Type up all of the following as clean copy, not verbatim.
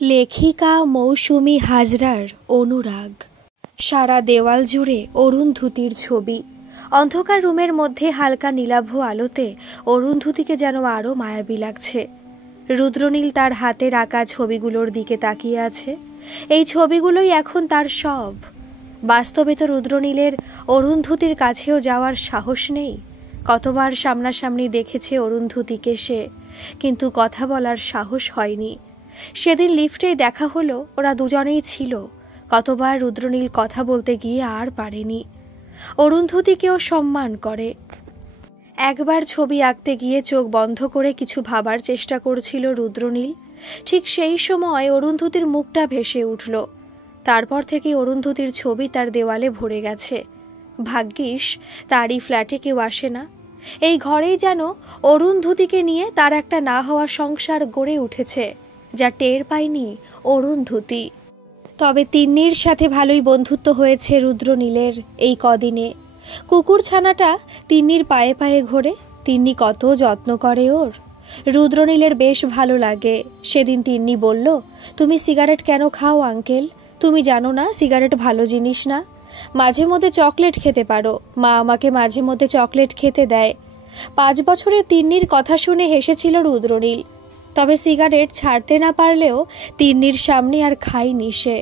লেখিকা মৌসুমী হাজরার অনুরাগ। সারা দেওয়াল জুড়ে অরুন্ধতির ছবি। অন্ধকার রুমের মধ্যে হালকা নীলাভ আলোতে অরুন্ধতিকে যেন আরও মায়াবী লাগছে। রুদ্রনীল তার হাতের আঁকা ছবিগুলোর দিকে তাকিয়ে আছে। এই ছবিগুলোই এখন তার সব। বাস্তবে তো রুদ্রনীলের অরুন্ধতির কাছেও যাওয়ার সাহস নেই। কতবার সামনাসামনি দেখেছে অরুন্ধতিকে সে, কিন্তু কথা বলার সাহস হয়নি। সেদিন লিফটেই দেখা হলো, ওরা দুজনেই ছিল। কতবার রুদ্রনীল কথা বলতে গিয়ে আর পারেনি। অরুন্ধতিকেও সম্মান করে। একবার ছবি আঁকতে গিয়ে চোখ বন্ধ করে কিছু ভাবার চেষ্টা করছিল রুদ্রনীল। ঠিক সেই সময় অরুন্ধতির মুখটা ভেসে উঠল। তারপর থেকে অরুন্ধতির ছবি তার দেওয়ালে ভরে গেছে। ভাগ্যিস তারই ফ্ল্যাটে কেউ আসে না। এই ঘরেই যেন অরুন্ধতিকে নিয়ে তার একটা না হওয়া সংসার গড়ে উঠেছে, যা টের পায়নি অরুন্ধতি। তবে তিন্নির সাথে ভালোই বন্ধুত্ব হয়েছে রুদ্রনীলের এই কদিনে। কুকুর ছানাটা তিন্নির পায়ে পায়ে ঘোরে। তিন্নি কত যত্ন করে ওর। রুদ্রনীলের বেশ ভালো লাগে। সেদিন তিন্নি বলল, তুমি সিগারেট কেন খাও আঙ্কেল? তুমি জানো না সিগারেট ভালো জিনিস না? মাঝে মধ্যে চকলেট খেতে পারো। মা আমাকে মাঝে মধ্যে চকলেট খেতে দেয়। 5 বছরের তিন্নির কথা শুনে হেসেছিল রুদ্রনীল। তবে সিগারেট ছাড়তে না পারলেও তিন্নির সামনে আর খাইনি সে।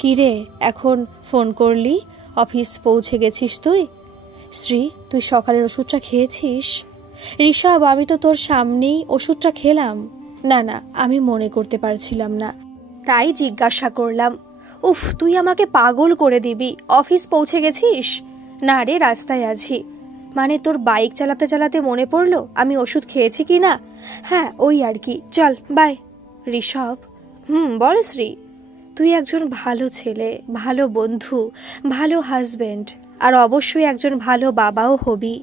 কিরে, এখন ফোন করলি? অফিস পৌঁছে গেছিস তুই? শ্রী, তুই সকালের ওষুধটা খেয়েছিস? ঋষভ, আমি তো তোর সামনেই ওষুধটা খেলাম। না না, আমি মনে করতে পারছিলাম না, তাই জিজ্ঞাসা করলাম। উফ, তুই আমাকে পাগল করে দিবি। অফিস পৌঁছে গেছিস? না রে, রাস্তায় আছি। মানে তোর বাইক চালাতে চালাতে মনে পড়লো আমি ওষুধ খেয়েছি কি না। হ্যাঁ, ওই আর কি। চল, বাই। ঋষভ, বল শ্রী। তুই একজন ভালো ছেলে, ভালো বন্ধু, ভালো হাজবেন্ড, আর অবশ্যই একজন ভালো বাবাও হবি।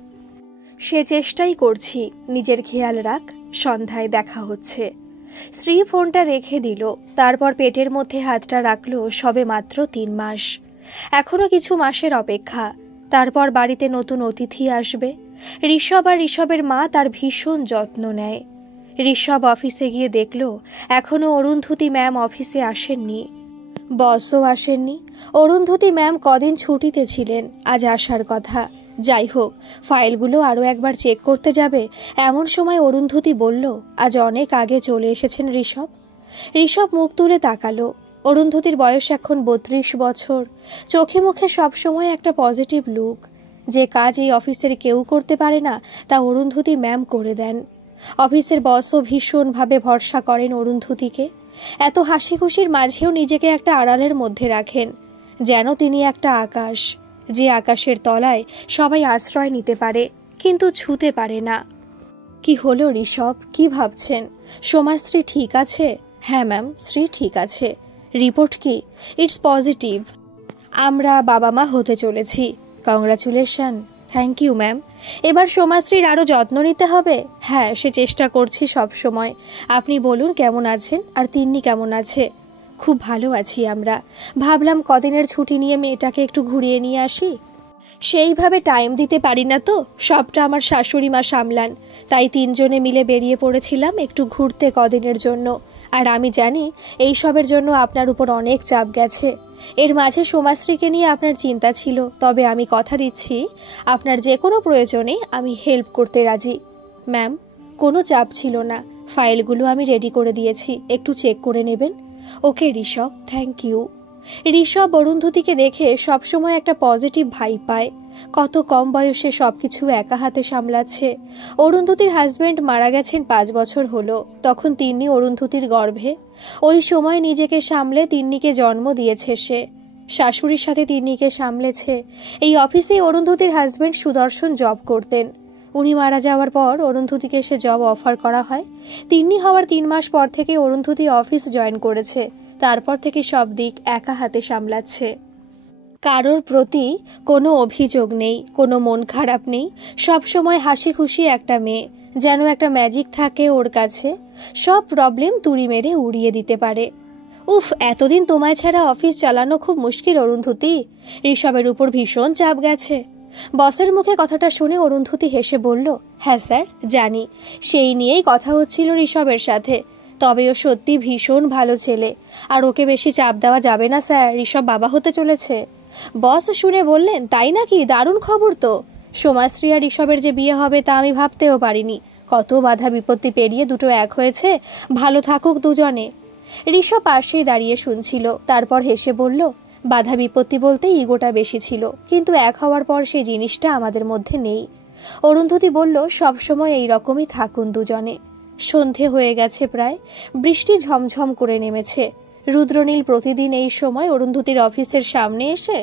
সে চেষ্টাই করছি। নিজের খেয়াল রাখ। সন্ধ্যায় দেখা হচ্ছে। শ্রী ফোনটা রেখে দিল। তারপর পেটের মধ্যে হাতটা রাখলো। সবে মাত্র 3 মাস। এখনো কিছু মাসের অপেক্ষা। তারপর বাড়িতে নতুন অতিথি আসবে। ঋষভ আর ঋষভের মা তার ভীষণ যত্ন নেয়। ঋষভ অফিসে গিয়ে দেখল এখনো অরুন্ধতী ম্যাম অফিসে আসেননি। বসও আসেননি। অরুন্ধতী ম্যাম কদিন ছুটিতে ছিলেন, আজ আসার কথা। যাই হোক, ফাইলগুলো আরও একবার চেক করতে যাবে। এমন সময় অরুন্ধতী বলল, আজ অনেক আগে চলে এসেছেন ঋষভ। ঋষভ মুখ তুলে তাকালো। অরুন্ধতির বয়স এখন 32 বছর। চোখে মুখে সবসময় একটা পজিটিভ লুক। যে কাজ এই অফিসের কেউ করতে পারে না, তা অরুন্ধতী ম্যাম করে দেন। অফিসের বসও ভীষণভাবে ভরসা করেন অরুন্ধতিকে। এত হাসি খুশির মাঝেও নিজেকে একটা আড়ালের মধ্যে রাখেন, যেন তিনি একটা আকাশ, যে আকাশের তলায় সবাই আশ্রয় নিতে পারে কিন্তু ছুঁতে পারে না। কি হলো ঋষভ, কি ভাবছেন? সোমাশ্রী ঠিক আছে? হ্যাঁ ম্যাম, শ্রী ঠিক আছে। রিপোর্ট কি? It's positive. আমরা বাবা মা হতে চলেছি। কংগ্রাচুলেশন। Thank you ma'am. এবার সোমাশ্রীর আরও যত্ন নিতে হবে। হ্যাঁ, সে চেষ্টা করছি সব সময়। আপনি বলুন কেমন আছেন, আর তিন্নি কেমন আছে? খুব ভালো আছি আমরা। ভাবলাম কদিনের ছুটি নিয়ে মেয়েটাকে একটু ঘুরিয়ে নিয়ে আসি। সেইভাবে টাইম দিতে পারি না তো, সবটা আমার শাশুড়ি মা সামলান। তাই 3 জনে মিলে বেরিয়ে পড়েছিলাম একটু ঘুরতে কদিনের জন্য। আর আমি জানি এই সবের জন্য আপনার উপর অনেক চাপ গেছে। এর মাঝে সোমাশ্রীকে নিয়ে আপনার চিন্তা ছিল। তবে আমি কথা দিচ্ছি, আপনার যে কোনো প্রয়োজনে আমি হেল্প করতে রাজি। ম্যাম, কোনো চাপ ছিল না। ফাইলগুলো আমি রেডি করে দিয়েছি, একটু চেক করে নেবেন। ওকে ঋষভ, থ্যাংক ইউ। ঋষভ অরুন্ধতিকে দেখে সবসময় একটা পজিটিভ ভাইব পায়। কত কম বয়সে সবকিছু একা হাতে সামলাচ্ছে। অরুন্ধতির হাজবেন্ড মারা গেছেন 5 বছর হলো। তখন তিন্নি অরুন্ধতির গর্ভে। ওই সময় নিজেকে সামলে তিন্নিকে জন্ম দিয়েছে সে। শাশুড়ির সাথে তিন্নিকে সামলেছে। এই অফিসেই অরুন্ধতির হাজবেন্ড সুদর্শন জব করতেন। উনি মারা যাওয়ার পর অরুন্ধতিকে সে জব অফার করা হয়। তিন্নি হওয়ার 3 মাস পর থেকে অরুন্ধতি অফিস জয়েন করেছে। তারপর থেকে সব দিক একা হাতে সামলাচ্ছে। কারোর প্রতি কোনো অভিযোগ নেই, কোনো মন খারাপ নেই। সব সময় হাসি খুশি একটা মেয়ে, যেন একটা ম্যাজিক থাকে ওর কাছে। সব প্রবলেম তুড়ি মেরে উড়িয়ে দিতে পারে। উফ, এতদিন তোমায় ছাড়া অফিস চালানো খুব মুশকিল অরুন্ধতী। ঋষভের উপর ভীষণ চাপ গেছে। বসের মুখে কথাটা শুনে অরুন্ধতী হেসে বলল, হ্যাঁ স্যার, জানি। সেই নিয়েই কথা হচ্ছিল ঋষভের সাথে। তবে ও সত্যি ভীষণ ভালো ছেলে, আর ওকে বেশি চাপ দেওয়া যাবে না স্যার, ঋষভ বাবা হতে চলেছে। বস শুনে বললেন, তাই নাকি? দারুণ খবর তো। সোমাশ্রী আর ঋষভের যে বিয়ে হবে তা আমি ভাবতেও পারিনি। কত বাধা বিপত্তি পেরিয়ে দুটো এক হয়েছে, ভালো থাকুক দুজনে। ঋষভ পাশেই দাঁড়িয়ে শুনছিল, তারপর হেসে বলল, বাধা বিপত্তি বলতে ইগোটা বেশি ছিল, কিন্তু এক হওয়ার পর সেই জিনিসটা আমাদের মধ্যে নেই। অরুন্ধতী বলল, সবসময় এই রকমই থাকুন দুজনে। সন্ধে হয়ে গেছে প্রায়, বৃষ্টি ঝমঝম করে নেমেছে। রুদ্রনীল প্রতিদিন এই সময় অরুন্ধতীর অফিসের সামনে এসে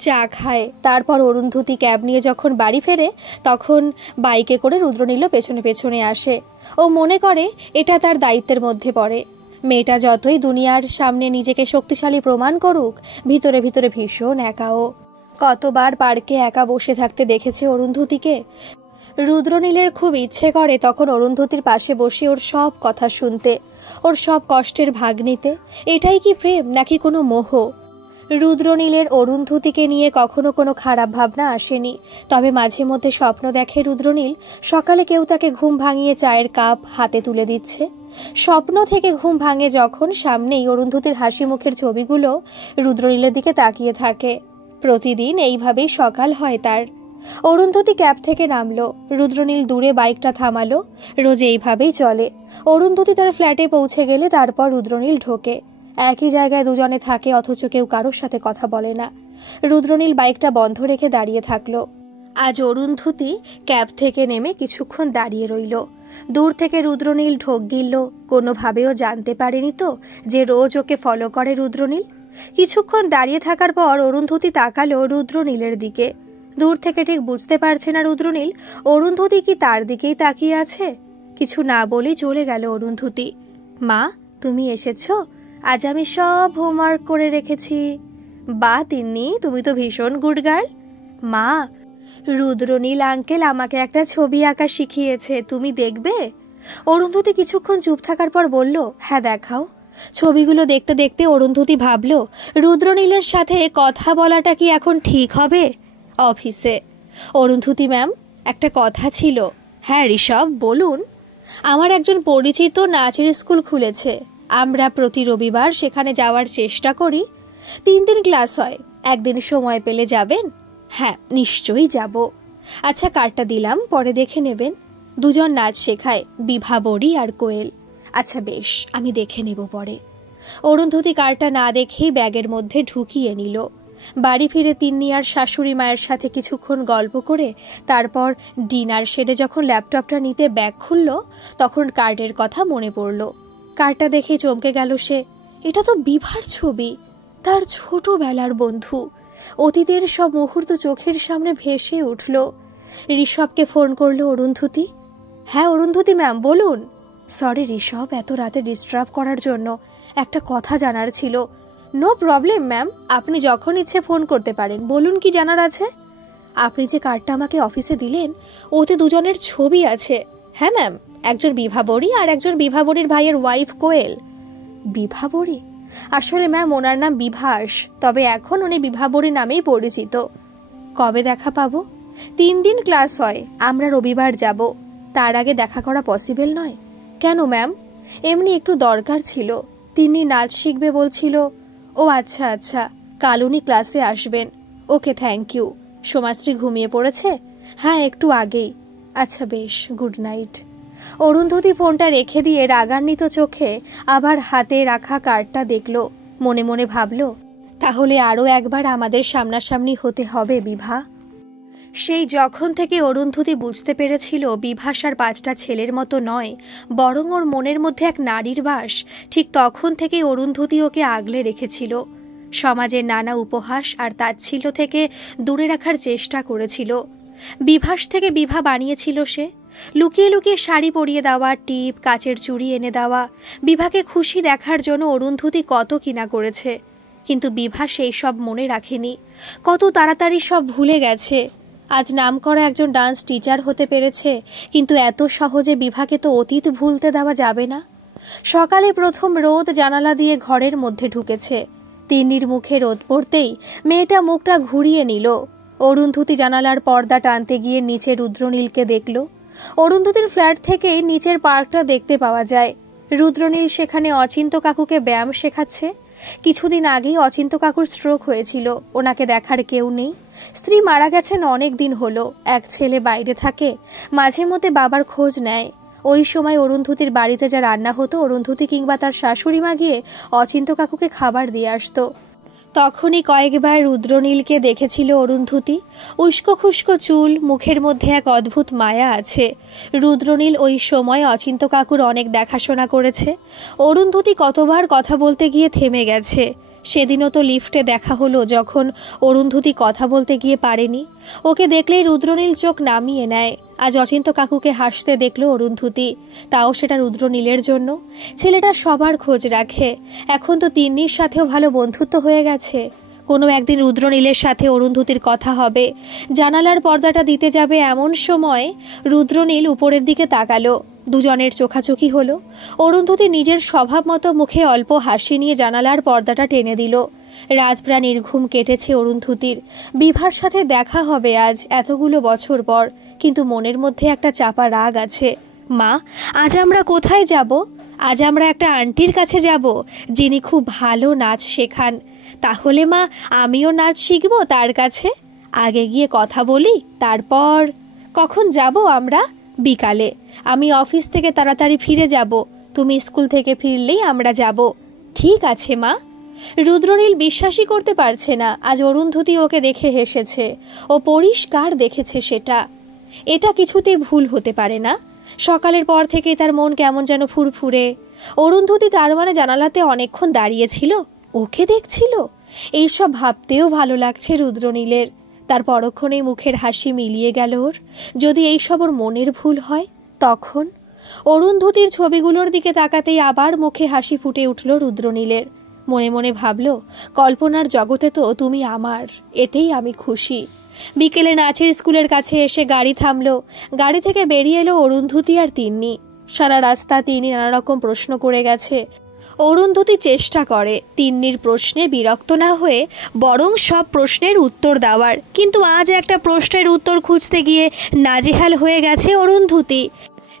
চা খায়। তারপর অরুন্ধতী ক্যাব নিয়ে যখন বাড়ি ফেরে, তখন বাইকে করে রুদ্রনীলও পেছনে পেছনে আসে। ও মনে করে এটা তার দায়িত্বের মধ্যে পড়ে। মেয়েটা যতই দুনিয়ার সামনে নিজেকে শক্তিশালী প্রমাণ করুক, ভিতরে ভিতরে ভীষণ একাও। কতবার পার্কে একা বসে থাকতে দেখেছে অরুন্ধতীকে। রুদ্রনীলের খুব ইচ্ছে করে তখন অরুন্ধতীর পাশে বসে ওর সব কথা শুনতে, ওর সব কষ্টের ভাগ নিতে। এটাই কি প্রেম নাকি কোনো মোহ? রুদ্রনীলের অরুন্ধতীকে নিয়ে কখনো কোনো খারাপ ভাবনা আসেনি, তবে মাঝে মধ্যে স্বপ্ন দেখে রুদ্রনীল সকালে কেউ তাকে ঘুম ভাঙিয়ে চায়ের কাপ হাতে তুলে দিচ্ছে। স্বপ্ন থেকে ঘুম ভাঙে যখন, সামনেই অরুন্ধতীর হাসি মুখের ছবিগুলো রুদ্রনীলের দিকে তাকিয়ে থাকে। প্রতিদিন এইভাবেই সকাল হয় তার। অরুন্ধতী ক্যাব থেকে নামলো, রুদ্রনীল দূরে বাইকটা থামালো। রোজ এইভাবেই চলে। অরুন্ধতী তার ফ্ল্যাটে পৌঁছে গেলে তারপর রুদ্রনীল ঢোকে। একই জায়গায় দুজনে থাকে, অথচ কেউ কারোর সাথে কথা বলে না। রুদ্রনীল বাইকটা বন্ধ রেখে দাঁড়িয়ে থাকলো। আজ অরুন্ধতী ক্যাব থেকে নেমে কিছুক্ষণ দাঁড়িয়ে রইল। দূর থেকে রুদ্রনীল ঢোক গিলল। কোনোভাবেও জানতে পারেনি তো যে রোজ ওকে ফলো করে রুদ্রনীল। কিছুক্ষণ দাঁড়িয়ে থাকার পর অরুন্ধতী তাকালো রুদ্রনীলের দিকে। দূর থেকে ঠিক বুঝতে পারছে না রুদ্রনীল অরুন্ধতী কি তার দিকেই তাকিয়ে আছে। কিছু না বলেই চলে গেল অরুন্ধতী। মা, তুমি এসেছো? আজ আমি সব হোমওয়ার্ক করে রেখেছি। বা তিন্নি, তুমি তো ভীষণ গুড গার্ল। মা, রুদ্রনীল আঙ্কেল আমাকে একটা ছবি আঁকা শিখিয়েছে, তুমি দেখবে? অরুন্ধতী কিছুক্ষণ চুপ থাকার পর বলল, হ্যাঁ দেখাও। ছবিগুলো দেখতে দেখতে অরুন্ধতী ভাবল, রুদ্রনীলের সাথে কথা বলাটা কি এখন ঠিক হবে? অফিসে, অরুন্ধতী ম্যাম, একটা কথা ছিল। হ্যাঁ ঋষভ, বলুন। আমার একজন পরিচিত নাচের স্কুল খুলেছে। আমরা প্রতি রবিবার সেখানে যাওয়ার চেষ্টা করি। 3 দিন ক্লাস হয়, একদিন সময় পেলে যাবেন? হ্যাঁ, নিশ্চয়ই যাব। আচ্ছা, কার্ডটা দিলাম, পরে দেখে নেবেন। দুজন নাচ শেখায়, বিভা বড়ি আর কোয়েল। আচ্ছা বেশ, আমি দেখে নেব পরে। অরুন্ধতী কার্ডটা না দেখেই ব্যাগের মধ্যে ঢুকিয়ে নিল। বাড়ি ফিরে তিন্নি আর শাশুড়ি মায়ের সাথে কিছুক্ষণ গল্প করে তারপর ডিনার সেরে যখন ল্যাপটপটা নিতে ব্যাগ খুলল, তখন কার্ডের কথা মনে পড়ল। কার্ডটা দেখে চমকে গেল সে। এটা তো বিভার ছবি, তার ছোটবেলার বন্ধু। অতীতের সব মুহূর্ত চোখের সামনে ভেসে উঠল। ঋষভকে ফোন করলো অরুন্ধতী। হ্যাঁ অরুন্ধতী ম্যাম, বলুন। সরি ঋষভ, এত রাতে ডিস্টার্ব করার জন্য। একটা কথা জানার ছিল। নো প্রবলেম ম্যাম, আপনি যখন ইচ্ছে ফোন করতে পারেন। বলুন, কি জানার আছে? আপনি যে কার্ডটা আমাকে অফিসে দিলেন, ওতে দুজনের ছবি আছে। হ্যাঁ ম্যাম, একজন বিভা বড়ি আর একজন বিভা বড়ির ভাইয়ের ওয়াইফ কোয়েল। বিভা বড়ি? আসলে ম্যাম ওনার নাম বিভাস, তবে এখন উনি বিভা বড়ি নামেই পরিচিত। কবে দেখা পাবো? 3 দিন ক্লাস হয়, আমরা রবিবার যাব। তার আগে দেখা করা পসিবল নয়। কেন ম্যাম? এমনি একটু দরকার ছিল। তিনি নাচ শিখবে বলছিল। ও আচ্ছা আচ্ছা, কাল উনি ক্লাসে আসবেন। ওকে, থ্যাংক ইউ। সোমাশ্রী ঘুমিয়ে পড়েছে? হ্যাঁ, একটু আগেই। আচ্ছা বেশ, গুড নাইট। অরুন্ধতী ফোনটা রেখে দিয়ে রাগান্বিত চোখে আবার হাতে রাখা কার্ডটা দেখল। মনে মনে ভাবল, তাহলে আরও একবার আমাদের সামনাসামনি হতে হবে বিভা। সেই যখন থেকে অরুন্ধতী বুঝতে পেরেছিল বিভাস আর 5টা ছেলের মতো নয়, বরং ওর মনের মধ্যে এক নারীর বাস, ঠিক তখন থেকেই অরুন্ধতী ওকে আগলে রেখেছিল। সমাজের নানা উপহাস আর তাচ্ছিল্য থেকে দূরে রাখার চেষ্টা করেছিল। বিভাস থেকে বিভা বানিয়েছিল সে। লুকিয়ে লুকিয়ে শাড়ি পরিয়ে দেওয়া, টিপ, কাচের চুড়ি এনে দেওয়া। বিভাকে খুশি দেখার জন্য অরুন্ধতী কত কিনা করেছে, কিন্তু বিভা সেই সব মনে রাখেনি। কত তাড়াতাড়ি সব ভুলে গেছে। আজ নামকরা একজন ডান্স টিচার হতে পেরেছে, কিন্তু এত সহজে বিভাকে তো অতীত ভুলতে দেওয়া যাবে না। সকালে প্রথম রোদ জানালা দিয়ে ঘরের মধ্যে ঢুকেছে। তিন্নির মুখে রোদ পড়তেই মেয়েটা মুখটা ঘুরিয়ে নিল। অরুন্ধতী জানালার পর্দা টানতে গিয়ে নিচে রুদ্রনীলকে দেখল। অরুন্ধতীর ফ্ল্যাট থেকেই নিচের পার্কটা দেখতে পাওয়া যায়। রুদ্রনীল সেখানে অচিন্ত কাকুকে ব্যায়াম শেখাচ্ছে। কিছুদিন আগেই অচিন্ত কাকুর স্ট্রোক হয়েছিল, ওনাকে দেখার কেউ নেই। স্ত্রী মারা গেছেন অনেক দিন হলো, এক ছেলে বাইরে থাকে, মাঝে মধ্যে বাবার খোঁজ নেয়। ওই সময় অরুন্ধতির বাড়িতে যা রান্না হতো, অরুন্ধতি কিংবা তার শাশুড়ি মা গিয়ে অচিন্ত কাকুকে খাবার দিয়ে আসতো। তখনই কয়েকবার রুদ্রনীলকে দেখেছিল অরুন্ধতি। উস্কো খুস্কো চুল, মুখের মধ্যে এক অদ্ভুত মায়া আছে। রুদ্রনীল ওই সময় অচিন্ত কাকুর অনেক দেখাশোনা করেছে। অরুন্ধতি কতবার কথা বলতে গিয়ে থেমে গেছে। সেদিনও তো লিফটে দেখা হলো, যখন অরুন্ধতি কথা বলতে গিয়ে পারেনি। ওকে দেখলেই রুদ্রনীল চোখ নামিয়ে নেয়। আজ অচিন্ত কাকুকে হাসতে দেখলো অরুন্ধতি, তাও সেটা রুদ্রনীলের জন্য। ছেলেটা সবার খোঁজ রাখে, এখন তো তিন্নির সাথেও ভালো বন্ধুত্ব হয়ে গেছে। কোনো একদিন রুদ্রনীলের সাথে অরুন্ধতির কথা হবে। জানালার পর্দাটা দিতে যাবে এমন সময় রুদ্রনীল উপরের দিকে তাকালো। দুজনের চোখাচোখি হলো। অরুন্ধতি নিজের স্বভাব মতো মুখে অল্প হাসি নিয়ে জানালার পর্দাটা টেনে দিল। রাত প্রায় নির্ঘুম কেটেছে অরুন্ধতির। বিভার সাথে দেখা হবে আজ এতগুলো বছর পর, কিন্তু মনের মধ্যে একটা চাপা রাগ আছে। মা, আজ আমরা কোথায় যাব? আজ আমরা একটা আন্টির কাছে যাব, যিনি খুব ভালো নাচ শেখান। তাহলে মা, আমিও নাচ শিখব তার কাছে। আগে গিয়ে কথা বলি, তারপর। কখন যাব আমরা? বিকালে। আমি অফিস থেকে তাড়াতাড়ি ফিরে যাব, তুমি স্কুল থেকে ফিরলেই আমরা যাব। ঠিক আছে মা। রুদ্রনীল বিশ্বাসই করতে পারছে না আজ অরুন্ধতি ওকে দেখে হেসেছে। ও পরিষ্কার দেখেছে সেটা। এটা কিছুতেই ভুল হতে পারে না। সকালের পর থেকে তার মন কেমন যেন ফুরফুরে। অরুন্ধতি তার মানে জানালাতে অনেকক্ষণ দাঁড়িয়েছিল, ওকে দেখছিল। এইসব ভাবতেও ভালো লাগছে রুদ্রনীলের। তার পরক্ষণেই মুখের হাসি মিলিয়ে গেল ওর। যদি এইসব ওর মনের ভুল হয় তখন? অরুন্ধতির ছবিগুলোর দিকে তাকাতেই আবার মুখে হাসি ফুটে উঠল রুদ্রনীলের। মনে মনে ভাবল, কল্পনার জগতে তো তুমি আমার, এতেই আমি খুশি। বিকেলে নাচের স্কুলের কাছে এসে গাড়ি থামলো। গাড়ি থেকে বেরিয়ে এলো অরুন্ধতি আর তিন্নি। সারা রাস্তা তিন্নি নানা রকম প্রশ্ন করে গেছে। অরুন্ধতি চেষ্টা করে তিন্নির প্রশ্নে বিরক্ত না হয়ে বরং সব প্রশ্নের উত্তর দেওয়ার, কিন্তু আজ একটা প্রশ্নের উত্তর খুঁজতে গিয়ে নাজেহাল হয়ে গেছে অরুন্ধতি।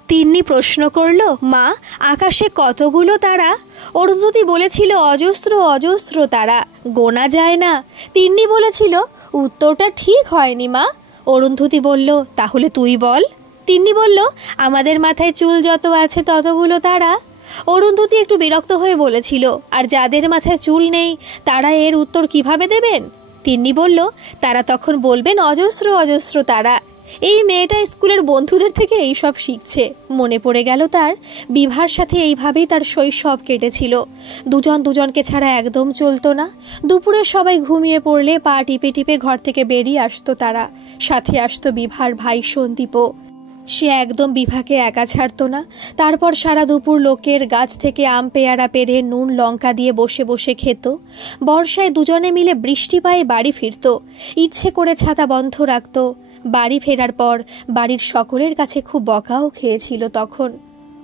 তিন্নি প্রশ্ন করল, মা, আকাশে কতগুলো তারা? অরুন্ধতি বলেছিল অজস্র অজস্র তারা, গোনা যায় না। তিন্নি বলেছিল উত্তরটা ঠিক হয়নি মা। অরুন্ধতি বলল, তাহলে তুই বল। তিন্নি বলল, আমাদের মাথায় চুল যত আছে ততগুলো তারা। অরুন্ধতি একটু বিরক্ত হয়ে বলেছিল, আর যাদের মাথায় চুল নেই তারা এর উত্তর কিভাবে দেবেন? তিন্নি বলল, তারা তখন বলবেন অজস্র অজস্র তারা। এই মেয়েটা স্কুলের বন্ধুদের থেকে এইসব শিখছে। মনে পড়ে গেল তার বিভার সাথে এইভাবেই তার শৈশব কেটেছিল। দুজন দুজনকে ছাড়া একদম চলতো না। দুপুরে সবাই ঘুমিয়ে পড়লে পা টিপে টিপে ঘর থেকে বেরিয়ে আসতো তারা। সাথে আসতো বিভার ভাই সন্দীপও। সে একদম বিভাকে একা ছাড়তো না। তারপর সারা দুপুর লোকের গাছ থেকে আম পেয়ারা পেড়ে নুন লঙ্কা দিয়ে বসে বসে খেত। বর্ষায় দুজনে মিলে বৃষ্টি পায়ে বাড়ি ফিরত। ইচ্ছে করে ছাতা বন্ধ রাখত। বাড়ি ফেরার পর বাড়ির সকলের কাছে খুব বকাও খেয়েছিল তখন।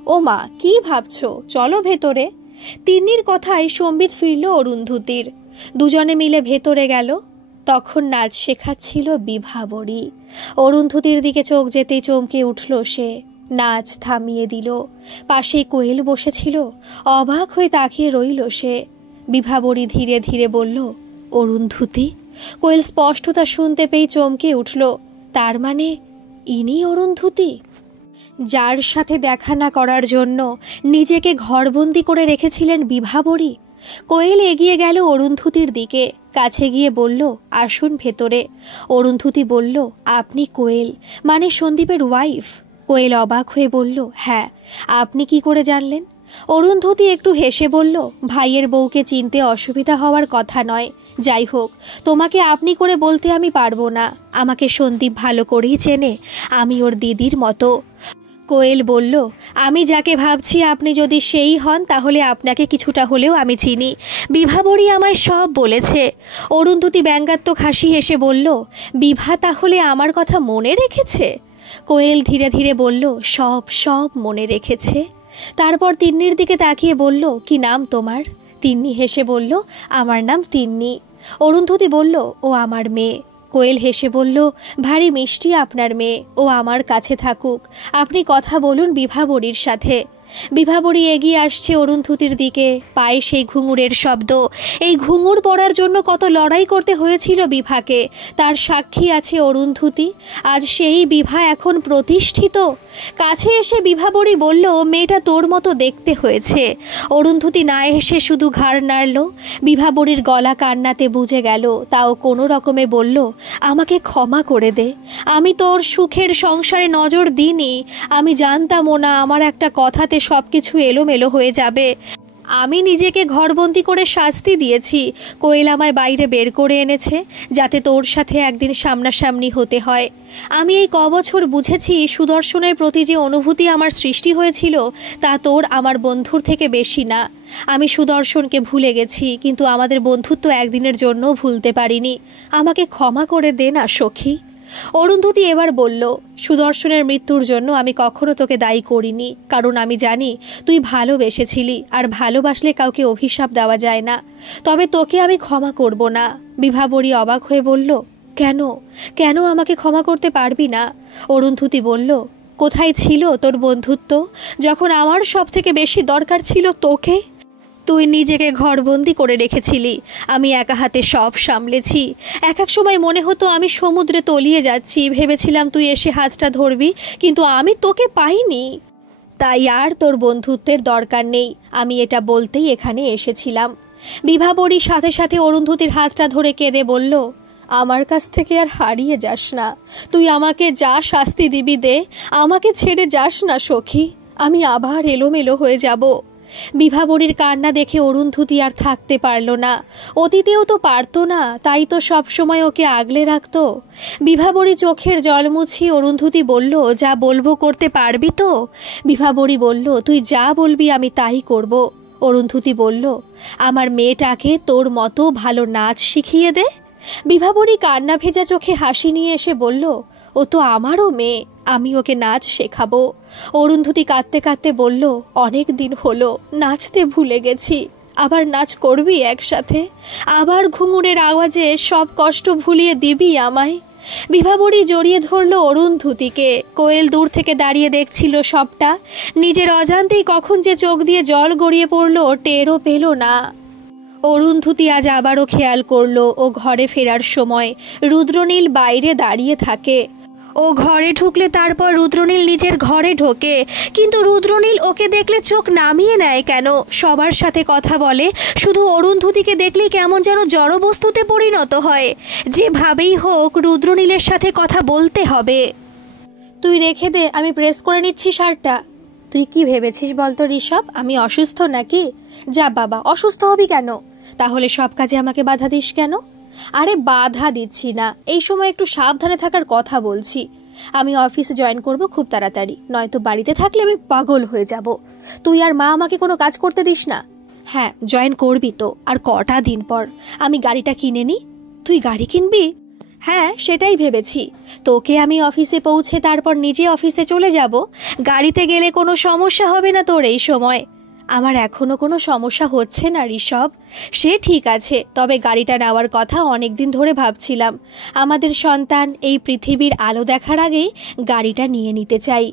ও মা, কি ভাবছো? চলো ভেতরে। তিন্নির কথায় সম্বিত ফিরল অরুন্ধতির। দুজনে মিলে ভেতরে গেল। তখন নাচ শেখাচ্ছিল বিভাবরী। অরুন্ধতির দিকে চোখ যেতেই চমকে উঠল সে। নাচ থামিয়ে দিল। পাশেই কোয়েল বসেছিল। অবাক হয়ে তাকিয়ে রইল সে। বিভাবরী ধীরে ধীরে বলল, অরুন্ধতি। কোয়েল স্পষ্টতা শুনতে পেয়ে চমকে উঠল। তার মানে ইনি অরুন্ধতি, যার সাথে দেখা না করার জন্য নিজেকে ঘরবন্দি করে রেখেছিলেন বিভাবরী। কোয়েল এগিয়ে গেল অরুন্ধতির দিকে। কাছে গিয়ে বলল, আসুন ভেতরে। অরুন্ধতি বলল, আপনি কোয়েল, মানে সন্দীপের ওয়াইফ? কোয়েল অবাক হয়ে বলল, হ্যাঁ। আপনি কি করে জানলেন? অরুন্ধতি একটু হেসে বলল, ভাইয়ের বউকে চিনতে অসুবিধা হওয়ার কথা নয়। যাই হোক, তোমাকে আপনি করে বলতে আমি পারবো না। আমাকে সন্দীপ ভালো করেই চেনে, আমি ওর দিদির মতো। কোয়েল বলল, আমি যাকে ভাবছি আপনি যদি সেই হন, তাহলে আপনাকে কিছুটা হলেও আমি চিনি। বিভাবরী আমায় সব বলেছে। অরুন্ধতি ব্যঙ্গাত্মক হাসি হেসে বলল, বিভা তাহলে আমার কথা মনে রেখেছে? কোয়েল ধীরে ধীরে বলল, সব সব মনে রেখেছে। তারপর তিন্নির দিকে তাকিয়ে বলল, কি নাম তোমার? তিন্নি হেসে বলল, আমার নাম তিন্নি। অরুন্ধতি বলল, ও আমার মেয়ে। কোয়েল হেসে বলল, ভারী মিষ্টি আপনার মেয়ে, ও আমার কাছে থাকুক। আপনি কথা বলুন বিভাবরীর সাথে। বিভাবরী এগিয়ে আসছে অরুন্ধতির দিকে, পায়ে সেই ঘুঙুরের শব্দ। এই ঘুঙুর পরার জন্য কত লড়াই করতে হয়েছিল বিভাকে, তার সাক্ষী আছে অরুন্ধতি। আজ সেই বিভা এখন প্রতিষ্ঠিত। কাছে এসে বিভাবরী বলল, মেয়েটা তোর মতো দেখতে হয়েছে। অরুন্ধতি না এসে শুধু ঘাড় নাড়ল। বিভাবরীর গলা কান্নাতে বুঝে গেল, তাও কোনো রকমে বলল, আমাকে ক্ষমা করে দে, আমি তোর সুখের সংসারে নজর দিইনি। আমি জানতামও না আমার একটা কথাতে সব কিছু এলোমেলো হয়ে যাবে। আমি নিজেকে ঘরবন্দি করে শাস্তি দিয়েছি। কোয়েল আমায় বাইরে বের করে এনেছে যাতে তোর সাথে একদিন সামনাসামনি হতে হয়। আমি এই কবছর বুঝেছি সুদর্শনের প্রতি যে অনুভূতি আমার সৃষ্টি হয়েছিল তা তোর আমার বন্ধুর থেকে বেশি না। আমি সুদর্শনকে ভুলে গেছি, কিন্তু আমাদের বন্ধুত্ব একদিনের জন্যও ভুলতে পারিনি। আমাকে ক্ষমা করে দে না সখী। অরুন্ধতী এবার বলল, সুদর্শনের মৃত্যুর জন্য আমি কখনো তোকে দায়ী করিনি, কারণ আমি জানি তুই ভালোবেসেছিলি, আর ভালোবাসলে কাউকে অভিশাপ দেওয়া যায় না। তবে তোকে আমি ক্ষমা করব না। বিভাবরী অবাক হয়ে বলল, কেন কেন আমাকে ক্ষমা করতে পারবি না? অরুন্ধতী বলল, কোথায় ছিল তোর বন্ধুত্ব যখন আমার সব থেকে বেশি দরকার ছিল তোকে? তুই নিজেকে ঘরবন্দি করে রেখেছিলি, আমি একা হাতে সব সামলেছি। এক এক সময় মনে হতো আমি সমুদ্রে তলিয়ে যাচ্ছি, ভেবেছিলাম তুই এসে হাতটা ধরবি, কিন্তু আমি তোকে পাইনি। তাই আর তোর বন্ধুত্বের দরকার নেই, আমি এটা বলতেই এখানে এসেছিলাম। বিভাবরী সাথে সাথে অরুন্ধতির হাতটা ধরে কেঁদে বলল, আমার কাছ থেকে আর হারিয়ে যাস না। তুই আমাকে যা শাস্তি দিবি দে, আমাকে ছেড়ে যাস না সখী, আমি আবার এলোমেলো হয়ে যাব। বিভাবরীর কান্না দেখে অরুন্ধতী আর থাকতে পারল না। অতীতেও তো পারতো না, তাই তো সব সময় ওকে আগলে রাখত। বিভাবরী চোখের জল মুছি অরুন্ধতী বলল, যা বলবো করতে পারবি তো? বিভাবরী বলল, তুই যা বলবি আমি তাই করব। অরুন্ধতী বলল, আমার মেয়েটাকে তোর মতো ভালো নাচ শিখিয়ে দে। বিভাবরী কান্না ভেজা চোখে হাসি নিয়ে এসে বলল, ও তো আমারও মেয়ে, আমি ওকে নাচ শেখাবো। অরুন্ধতী কাঁদতে কাঁদতে বলল, অনেক দিন হলো, নাচতে ভুলে গেছি, আবার নাচ করবি একসাথে? আবার ঘুঙুরের আওয়াজে সব কষ্ট ভুলিয়ে দিবি আমায়? বিভাবরী জড়িয়ে ধরল অরুন্ধতীকে। কোয়েল দূর থেকে দাঁড়িয়ে দেখছিল সবটা। নিজের অজান্তেই কখন যে চোখ দিয়ে জল গড়িয়ে পড়ল টেরও পেল না। অরুন্ধতী আজ আবারও খেয়াল করল, ও ঘরে ফেরার সময় রুদ্রনীল বাইরে দাঁড়িয়ে থাকে। ও ঘরে ঢুকলে তারপর রুদ্রনীল নিজের ঘরে ঢোকে, কিন্তু রুদ্রনীল ওকে দেখলে চোখ নামিয়ে নেয় কেন? সবার সাথে কথা বলে, শুধু অরুন্ধতীকে দেখলেই কেমন যেন জড়বস্তুতে পরিণত হয়। যেভাবেই হোক রুদ্রনীলের সাথে কথা বলতে হবে। তুই রেখে দে, আমি প্রেস করে নিচ্ছি শার্টটা। তুই কি ভেবেছিস বলতো ঋষভ, আমি অসুস্থ নাকি? যা বাবা, অসুস্থ হবি কেন? তাহলে সব কাজে আমাকে বাধা দিস কেন? আরে বাধা দিচ্ছি না, এই সময় একটু সাবধানে থাকার কথা বলছি। আমি অফিসে জয়েন করব খুব তাড়াতাড়ি, নয়তো বাড়িতে থাকলে আমি পাগল হয়ে যাব। তুই আর মা আমাকে কোনো কাজ করতে দিস না। হ্যাঁ, জয়েন করবি তো, আর কটা দিন পর। আমি গাড়িটা কিনে নি। তুই গাড়ি কিনবি? হ্যাঁ, সেটাই ভেবেছি। তোকে আমি অফিসে পৌঁছে তারপর নিজে অফিসে চলে যাব। গাড়িতে গেলে কোনো সমস্যা হবে না তোর এই সময়? আমার এখনো কোনো সমস্যা হচ্ছে না ঋষভ। সে ঠিক আছে, তবে গাড়িটা নেওয়ার কথা অনেক দিন ধরে ভাবছিলাম। আমাদের সন্তান এই পৃথিবীর আলো দেখার আগেই গাড়িটা নিয়ে নিতে চাই।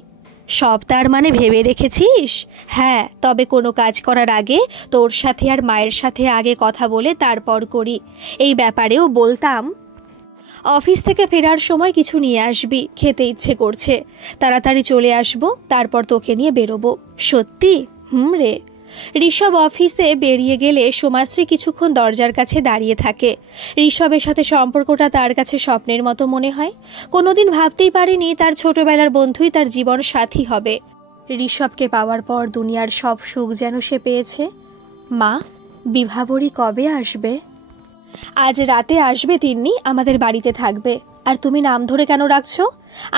সব তার মানে ভেবে রেখেছিস? হ্যাঁ, তবে কোনো কাজ করার আগে তোর সাথে আর মায়ের সাথে আগে কথা বলে তারপর করি। এই ব্যাপারেও বলতাম, অফিস থেকে ফেরার সময় কিছু নিয়ে আসবি, খেতে ইচ্ছে করছে। তাড়াতাড়ি চলে আসবো, তারপর তোকে নিয়ে বেরোবো। সত্যি? রে। ঋষভ অফিসে বেরিয়ে গেলে সোমাশ্রী কিছুক্ষণ দরজার কাছে দাঁড়িয়ে থাকে। ঋষভের সাথে সম্পর্কটা তার কাছে স্বপ্নের মতো মনে হয়। কোনোদিন ভাবতেই পারেনি তার ছোটবেলার বন্ধুই তার জীবন সাথী হবে। ঋষভকে পাওয়ার পর দুনিয়ার সব সুখ যেন সে পেয়েছে। মা, বিভাবরী কবে আসবে? আজ রাতে আসবে তিন্নি, আমাদের বাড়িতে থাকবে। আর তুমি নাম ধরে কেন রাখছো?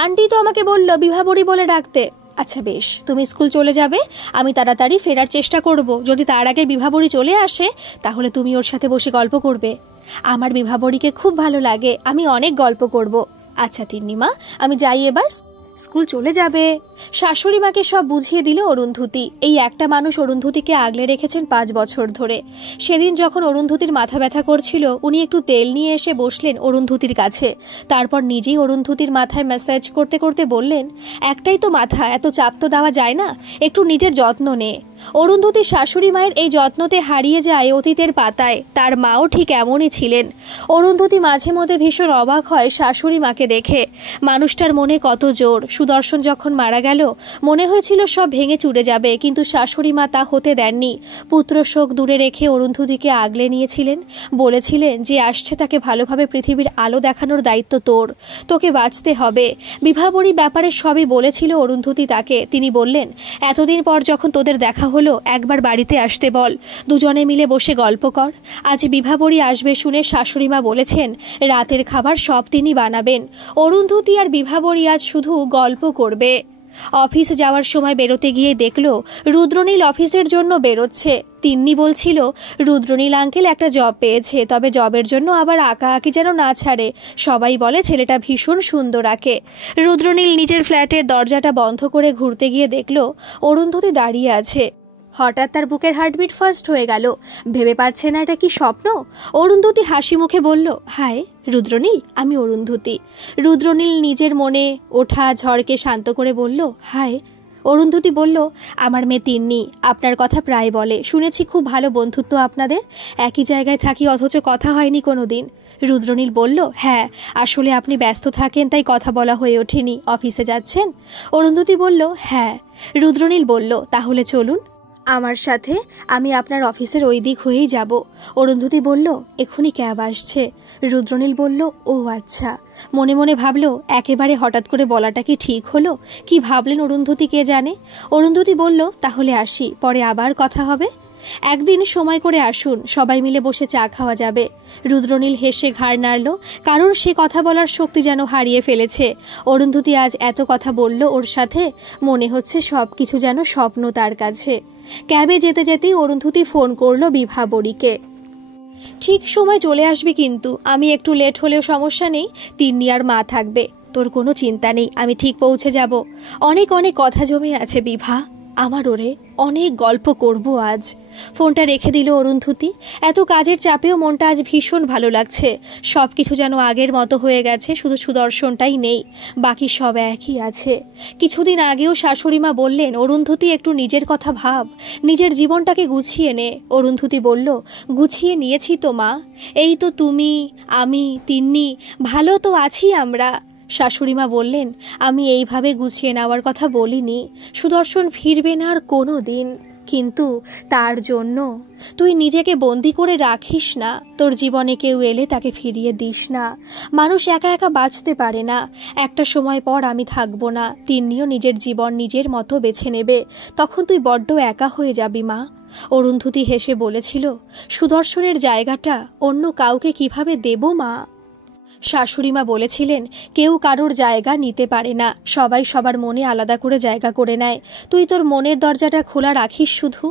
আন্টি তো আমাকে বলল বিভাবরী বলে ডাকতে। আচ্ছা বেশ, তুমি স্কুল চলে যাবে, আমি তাড়াতাড়ি ফেরার চেষ্টা করব। যদি তার আগে বিভাবরী চলে আসে তাহলে তুমি ওর সাথে বসে গল্প করবে। আমার বিভাবরীকে খুব ভালো লাগে, আমি অনেক গল্প করব। আচ্ছা তিন্নিমা, আমি যাই এবার। স্কুল চলে যাবে। শাশুড়ি মাকে সব বুঝিয়ে দিল অরুন্ধতী। এই একটা মানুষ অরুন্ধতীকে আগলে রেখেছেন 5 বছর ধরে। সেদিন যখন অরুন্ধতীর মাথা ব্যথা করছিল, উনি একটু তেল নিয়ে এসে বসলেন অরুন্ধতীর কাছে। তারপর নিজেই অরুন্ধতীর মাথায় ম্যাসাজ করতে করতে বললেন, একটাই তো মাথা, এত চাপ তো দেওয়া যায় না, একটু নিজের যত্ন নে। অরুন্ধতীর শাশুড়ি মায়ের এই যত্নতে হারিয়ে যায় অতীতের পাতায়। তার মাও ঠিক এমনই ছিলেন। অরুন্ধতী মাঝে মধ্যে ভীষণ অবাক হয় শাশুড়ি মাকে দেখে। মানুষটার মনে কত জোর। সুদর্শন যখন মারা গেল মনে হয়েছিল সব ভেঙে চুরে যাবে, কিন্তু শাশুড়ি মা তা হতে দেননি। পুত্র শোক দূরে রেখে অরুন্ধতীকে আগলে নিয়েছিলেন। বলেছিলেন যে আসছে তাকে ভালোভাবে পৃথিবীর আলো দেখানোর দায়িত্ব তোর, তোকে বাঁচতে হবে। বিভাবরী ব্যাপারে সবই বলেছিল অরুন্ধতী তাকে। তিনি বললেন, এতদিন পর যখন তোদের দেখা হলো, একবার বাড়িতে আসতে বল, দুজনে মিলে বসে গল্প কর। আজ বিভাবরী আসবে শুনে শাশুড়ি মা বলেছেন রাতের খাবার সব তিনি বানাবেন। অরুন্ধতী আর বিভাবরী আজ শুধু গল্প করবে। অফিস যাওয়ার সময় বেরোতে গিয়ে দেখলো রুদ্রনীল অফিসের জন্য বেরোচ্ছে। তিন্নি বলছিল রুদ্রনীল আঙ্কেল একটা জব পেয়েছে, তবে জবের জন্য আবার আঁকাআঁকি যেন না ছাড়ে। সবাই বলে ছেলেটা ভীষণ সুন্দর আঁকে। রুদ্রনীল নিজের ফ্ল্যাটের দরজাটা বন্ধ করে ঘুরতে গিয়ে দেখলো অরুন্ধতী দাঁড়িয়ে আছে। হঠাৎ তার বুকের হার্টবিট ফাস্ট হয়ে গেল। ভেবে পাচ্ছে না এটা কি স্বপ্ন। অরুন্ধতী হাসি মুখে বলল, হায় রুদ্রনীল, আমি অরুন্ধতী। রুদ্রনীল নিজের মনে ওঠা ঝড়কে শান্ত করে বলল, হায়। অরুন্ধতী বলল, আমার মেয়ে তিন্নি আপনার কথা প্রায় বলে, শুনেছি খুব ভালো বন্ধুত্ব আপনাদের, একই জায়গায় থাকি অথচ কথা হয়নি কোনো দিন। রুদ্রনীল বলল, হ্যাঁ, আসলে আপনি ব্যস্ত থাকেন তাই কথা বলা হয়ে ওঠেনি। অফিসে যাচ্ছেন? অরুন্ধতী বলল, হ্যাঁ। রুদ্রনীল বলল, তাহলে চলুন আমার সাথে, আমি আপনার অফিসের ওই দিক হয়েই যাব। অরুন্ধতী বলল, এক্ষুনি ক্যাব আসছে। রুদ্রনীল বলল, ও আচ্ছা। মনে মনে ভাবল, একেবারে হঠাৎ করে বলাটা কি ঠিক হলো? কি ভাবলেন অরুন্ধতী কে জানে। অরুন্ধতী বলল, তাহলে আসি, পরে আবার কথা হবে। একদিন সময় করে আসুন, সবাই মিলে বসে চা খাওয়া যাবে। রুদ্রনীল হেসে ঘাড় নাড়ল, কারণ সে কথা বলার শক্তি যেন হারিয়ে ফেলেছে। অরুন্ধতী আজ এত কথা বলল ওর সাথে, মনে হচ্ছে সব কিছু যেন স্বপ্ন তার কাছে। ক্যাবে যেতে যেতেই অরুন্ধতী ফোন করলো বিভাবরীকে। ঠিক সময় চলে আসবি কিন্তু, আমি একটু লেট হলেও সমস্যা নেই, তিন্নি আর মা থাকবে, তোর কোনো চিন্তা নেই, আমি ঠিক পৌঁছে যাব। অনেক অনেক কথা জমে আছে বিভা, আমার ওরে অনেক গল্প করব আজ। ফোনটা রেখে দিল অরুন্ধতী। এত কাজের চাপেও মনটা আজ ভীষণ ভালো লাগছে। সব কিছু যেন আগের মতো হয়ে গেছে, শুধু সুদর্শনটাই নেই, বাকি সব একই আছে। কিছুদিন আগেও শাশুড়িমা বললেন, অরুন্ধতী একটু নিজের কথা ভাব, নিজের জীবনটাকে গুছিয়ে নে। অরুন্ধতী বলল, গুছিয়ে নিয়েছি তো মা, এই তো তুমি, আমি, তিন্নি, ভালো তো আছি আমরা। শাশুড়িমা বললেন, আমি এইভাবে গুছিয়ে নেওয়ার কথা বলিনি, সুদর্শন ফিরবে না আর কোনো দিন, কিন্তু তার জন্য তুই নিজেকে বন্দি করে রাখিস না। তোর জীবনে কেউ এলে তাকে ফিরিয়ে দিস না। মানুষ একা একা বাঁচতে পারে না। একটা সময় পর আমি থাকবো না, তিন্নিও নিজের জীবন নিজের মতো বেছে নেবে, তখন তুই বড্ড একা হয়ে যাবি মা। অরুন্ধতী হেসে বলেছিল, সুদর্শনের জায়গাটা অন্য কাউকে কিভাবে দেব মা? শাশুড়িমা বলেছিলেন, কেউ কারোর জায়গা নিতে পারে না, সবাই সবার মনে আলাদা করে জায়গা করে নেয়। তুই তোর মনের দরজাটা খোলা রাখিস শুধু।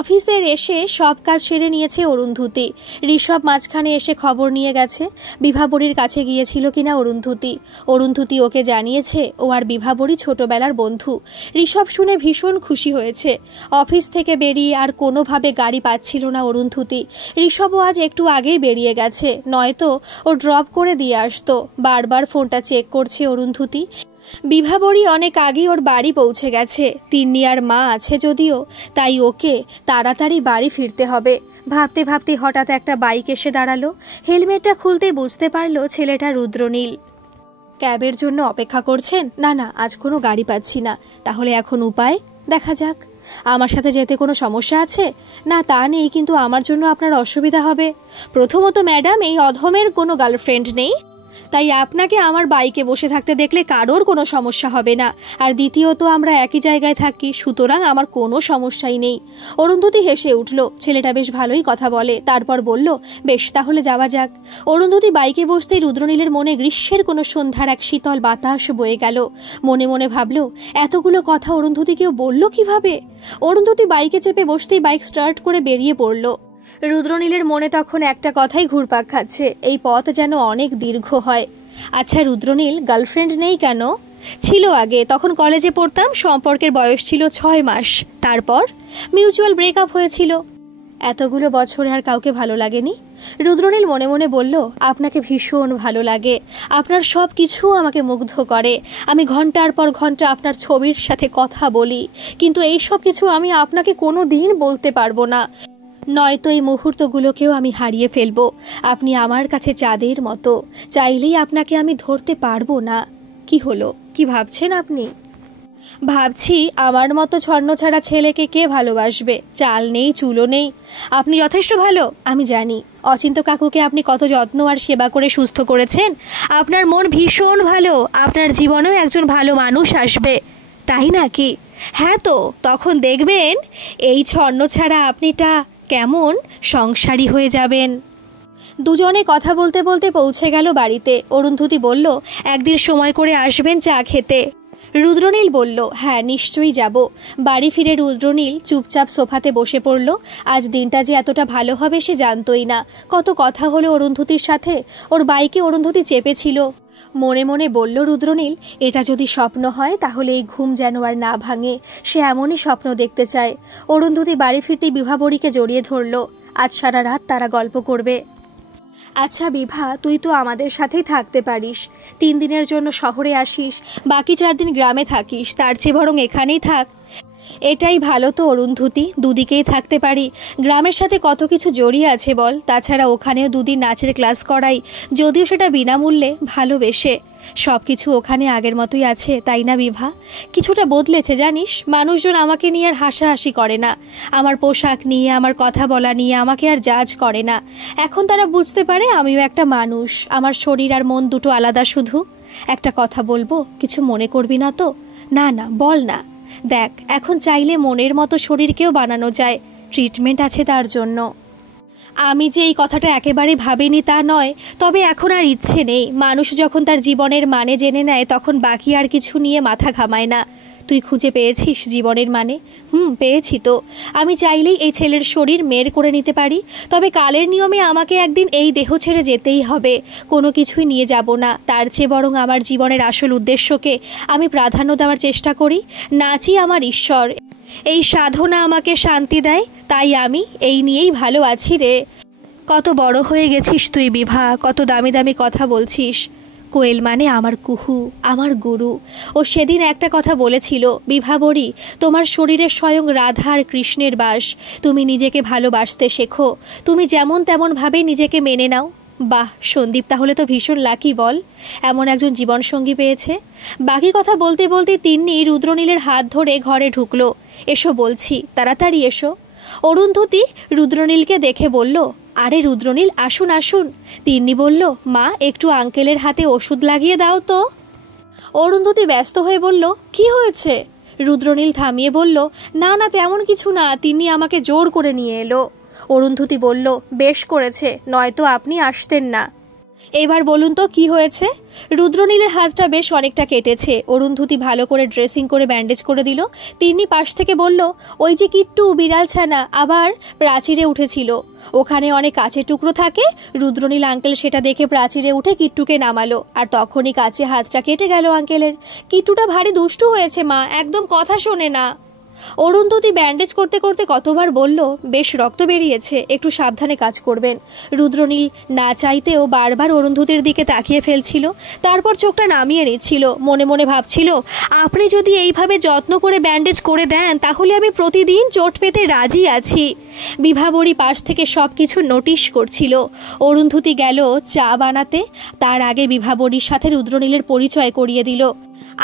অফিসের এসে সব কাজ সেরে নিয়েছে অরুন্ধতী। ঋষভ মাঝখানে এসে খবর নিয়ে গেছে বিভাবরীর কাছে গিয়েছিল কিনা অরুন্ধতী। অরুন্ধতী ওকে জানিয়েছে ও আর বিভাবরী ছোটবেলার বন্ধু। ঋষভ শুনে ভীষণ খুশি হয়েছে। অফিস থেকে বেরিয়ে আর কোনোভাবে গাড়ি পাচ্ছিল না অরুন্ধতী। ঋষভও আজ একটু আগেই বেরিয়ে গেছে, নয়তো ও ড্রপ করে দিয়ে আসতো। বারবার ফোনটা চেক করছে অরুন্ধতী। বিভাবরী অনেক আগেই ওর বাড়ি পৌঁছে গেছে। তিন্নি আর মা আছে যদিও, তাই ওকে তাড়াতাড়ি বাড়ি ফিরতে হবে। ভাবতে ভাবতে হঠাৎ একটা বাইক এসে দাঁড়ালো। হেলমেটটা খুলতে বুঝতে পারলো ছেলেটা রুদ্রনীল। ক্যাবের জন্য অপেক্ষা করছেন? না না, আজ কোনো গাড়ি পাচ্ছি না। তাহলে এখন উপায় দেখা যাক। আমার সাথে যেতে কোনো সমস্যা আছে? না তা নেই, কিন্তু আমার জন্য আপনার অসুবিধা হবে। প্রথমত ম্যাডাম, এই অধমের কোনো গার্লফ্রেন্ড নেই, তাই আপনাকে আমার বাইকে বসে থাকতে দেখলে কারোর কোনো সমস্যা হবে না। আর দ্বিতীয়ত আমরা একই জায়গায় থাকি, সুতরাং আমার কোনো সমস্যাই নেই। অরুন্ধতী হেসে উঠল। ছেলেটা বেশ ভালোই কথা বলে। তারপর বলল, বেশ, তাহলে যাওয়া যাক। অরুন্ধতী বাইকে বসতেই রুদ্রনীলের মনে গ্রীষ্মের কোনো সন্ধ্যার এক শীতল বাতাস বয়ে গেল। মনে মনে ভাবল, এতগুলো কথা অরুন্ধতীকেও বলল কিভাবে? অরুন্ধতী বাইকে চেপে বসতেই বাইক স্টার্ট করে বেরিয়ে পড়ল। রুদ্রনীলের মনে তখন একটা কথাই ঘুরপাক খাচ্ছে, এই পথ যেন অনেক দীর্ঘ হয়। আচ্ছা রুদ্রনীল, গার্লফ্রেন্ড নেই কেন? ছিল আগে, তখন কলেজে পড়তাম, সম্পর্কের বয়স ছিল 6 মাস। তারপর মিউচুয়াল ব্রেকআপ হয়েছিল। এতগুলো বছরে আর কাউকে ভালো লাগেনি? রুদ্রনীল মনে মনে বলল, আপনাকে ভীষণ ভালো লাগে, আপনার সব কিছু আমাকে মুগ্ধ করে। আমি ঘন্টার পর ঘন্টা আপনার ছবির সাথে কথা বলি, কিন্তু এই সব কিছু আমি আপনাকে কোনো দিন বলতে পারবো না, নয়তো এই মুহূর্তগুলোকেও আমি হারিয়ে ফেলবো। আপনি আমার কাছে চাঁদের মতো, চাইলেই আপনাকে আমি ধরতে পারবো না। কি হলো, কি ভাবছেন আপনি? ভাবছি আমার মতো ছন্নছাড়া ছেলেকে কে ভালোবাসবে? চাল নেই, চুলো নেই। আপনি যথেষ্ট ভালো, আমি জানি। অচিন্ত কাকুকে আপনি কত যত্ন আর সেবা করে সুস্থ করেছেন। আপনার মন ভীষণ ভালো, আপনার জীবনেও একজন ভালো মানুষ আসবে, তাই নাকি? হ্যাঁ, তো তখন দেখবেন এই ছন্নছাড়া আপনিটা কেমন সংসারী হয়ে যাবেন। দুজনে কথা বলতে বলতে পৌঁছে গেল বাড়িতে। অরুন্ধতী বলল, একদিন সময় করে আসবেন চা খেতে। রুদ্রনীল বলল, হ্যাঁ নিশ্চয়ই যাব। বাড়ি ফিরে রুদ্রনীল চুপচাপ সোফাতে বসে পড়ল। আজ দিনটা যে এতটা ভালো হবে সে জানতই না। কত কথা হলো অরুন্ধতীর সাথে। ওর বাইকে অরুন্ধতী চেপেছিল। মনে মনে বলল রুদ্রনীল, এটা যদি স্বপ্ন হয় তাহলে এই ঘুম যেন আর না ভাঙে। সে এমনই স্বপ্ন দেখতে চায়। অরুন্ধতী বাড়ি ফিরতেই বিভাবরীকে জড়িয়ে ধরল। আজ সারা রাত তারা গল্প করবে। আচ্ছা বিভা, তুই তো আমাদের সাথেই থাকতে পারিস। 3 দিনের জন্য শহরে আসিস, বাকি 4 দিন গ্রামে থাকিস, তার চেয়ে বরং এখানেই থাক। এটাই ভালো তো অরুন্ধতী, দুদিকেই থাকতে পারি। গ্রামের সাথে কত কিছু জড়িয়ে আছে বল। তাছাড়া ওখানেও 2 দিন নাচের ক্লাস করাই, যদিও সেটা বিনামূল্যে, ভালোবেসে। সব কিছু ওখানে আগের মতোই আছে, তাই না বিভা? কিছুটা বদলেছে জানিস। মানুষজন আমাকে নিয়ে আর হাসাহাসি করে না, আমার পোশাক নিয়ে, আমার কথা বলা নিয়ে আমাকে আর জাজ করে না। এখন তারা বুঝতে পারে আমিও একটা মানুষ, আমার শরীর আর মন দুটো আলাদা। শুধু একটা কথা বলবো, কিছু মনে করবি না তো? না না, বল না। দেখ, এখন চাইলে মনের মতো শরীরকেও বানানো যায়, ট্রিটমেন্ট আছে তার জন্য। আমি যে এই কথাটা একেবারে ভাবিনি তা নয়, তবে এখন আর ইচ্ছে নেই। মানুষ যখন তার জীবনের মানে জেনে নেয় তখন বাকি আর কিছু নিয়ে মাথা ঘামায় না। তুই খুঁজে পেয়েছিস জীবনের মানে? পেয়েছি তো। আমি চাইলেই এই ছেলের শরীর মেয়ের করে নিতে পারি, তবে কালের নিয়মে আমাকে একদিন এই দেহ ছেড়ে যেতেই হবে। কোনো কিছুই নিয়ে যাব না, তার চেয়ে বরং আমার জীবনের আসল উদ্দেশ্যকে আমি প্রাধান্য দেওয়ার চেষ্টা করি। নাচই আমার ঈশ্বর, এই সাধনা আমাকে শান্তি দেয়, তাই আমি এই নিয়েই ভালো আছি রে। কত বড় হয়ে গেছিস তুই বিভা, কত দামি দামি কথা বলছিস। কোয়েল মানে আমার কুহু, আমার গুরু। ও সেদিন একটা কথা বলেছিল, বিভাবরী, তোমার শরীরে স্বয়ং রাধা আর কৃষ্ণের বাস। তুমি নিজেকে ভালোবাসতে শেখো, তুমি যেমন তেমনভাবে নিজেকে মেনে নাও। বাহ, সন্দীপ তাহলে তো ভীষণ লাকি বল, এমন একজন জীবনসঙ্গী পেয়েছে। বাকি কথা বলতে বলতে তিন্নি রুদ্রনীলের হাত ধরে ঘরে ঢুকলো। এসো বলছি, তাড়াতাড়ি এসো। অরুন্ধতী রুদ্রনীলকে দেখে বলল, আরে রুদ্রনীল, আসুন আসুন। তিন্নি বলল, মা একটু আঙ্কেলের হাতে ওষুধ লাগিয়ে দাও তো। অরুন্ধতী ব্যস্ত হয়ে বলল, কি হয়েছে? রুদ্রনীল থামিয়ে বলল, না না তেমন কিছু না, তিন্নি আমাকে জোর করে নিয়ে এলো। অরুন্ধতী বলল, বেশ করেছে, নয়তো আপনি আসতেন না। এবার বলুন তো কি হয়েছে? রুদ্রনীলের হাতটা বেশ অনেকটা কেটেছে। অরুন্ধতী ভালো করে ড্রেসিং করে ব্যান্ডেজ করে দিল। তিন্নি পাশ থেকে বলল, ওই যে কিট্টু বিড়াল ছানা আবার প্রাচীরে উঠেছিল, ওখানে অনেক কাচের টুকরো থাকে। রুদ্রনীল আঙ্কেল সেটা দেখে প্রাচীরে উঠে কিট্টুকে নামালো, আর তখনই কাছে হাতটা কেটে গেল আঙ্কেলের। কিট্টুটা ভারী দুষ্টু হয়েছে মা, একদম কথা শোনে না। অরুন্ধতী ব্যান্ডেজ করতে করতে কতবার বলল, বেশ রক্ত বেরিয়েছে, একটু সাবধানে কাজ করবেন। রুদ্রনীল না চাইতেও বারবার অরুন্ধতীর দিকে তাকিয়ে ফেলছিল, তারপর চোখটা নামিয়ে নিচ্ছিল। মনে মনে ভাবছিল, আপনি যদি এইভাবে যত্ন করে ব্যান্ডেজ করে দেন তাহলে আমি প্রতিদিন চোট পেতে রাজি আছি। বিভাবরী পাশ থেকে সব কিছু নোটিশ করছিল। অরুন্ধতী গেল চা বানাতে, তার আগে বিভাবরীর সাথে রুদ্রনীলের পরিচয় করিয়ে দিল।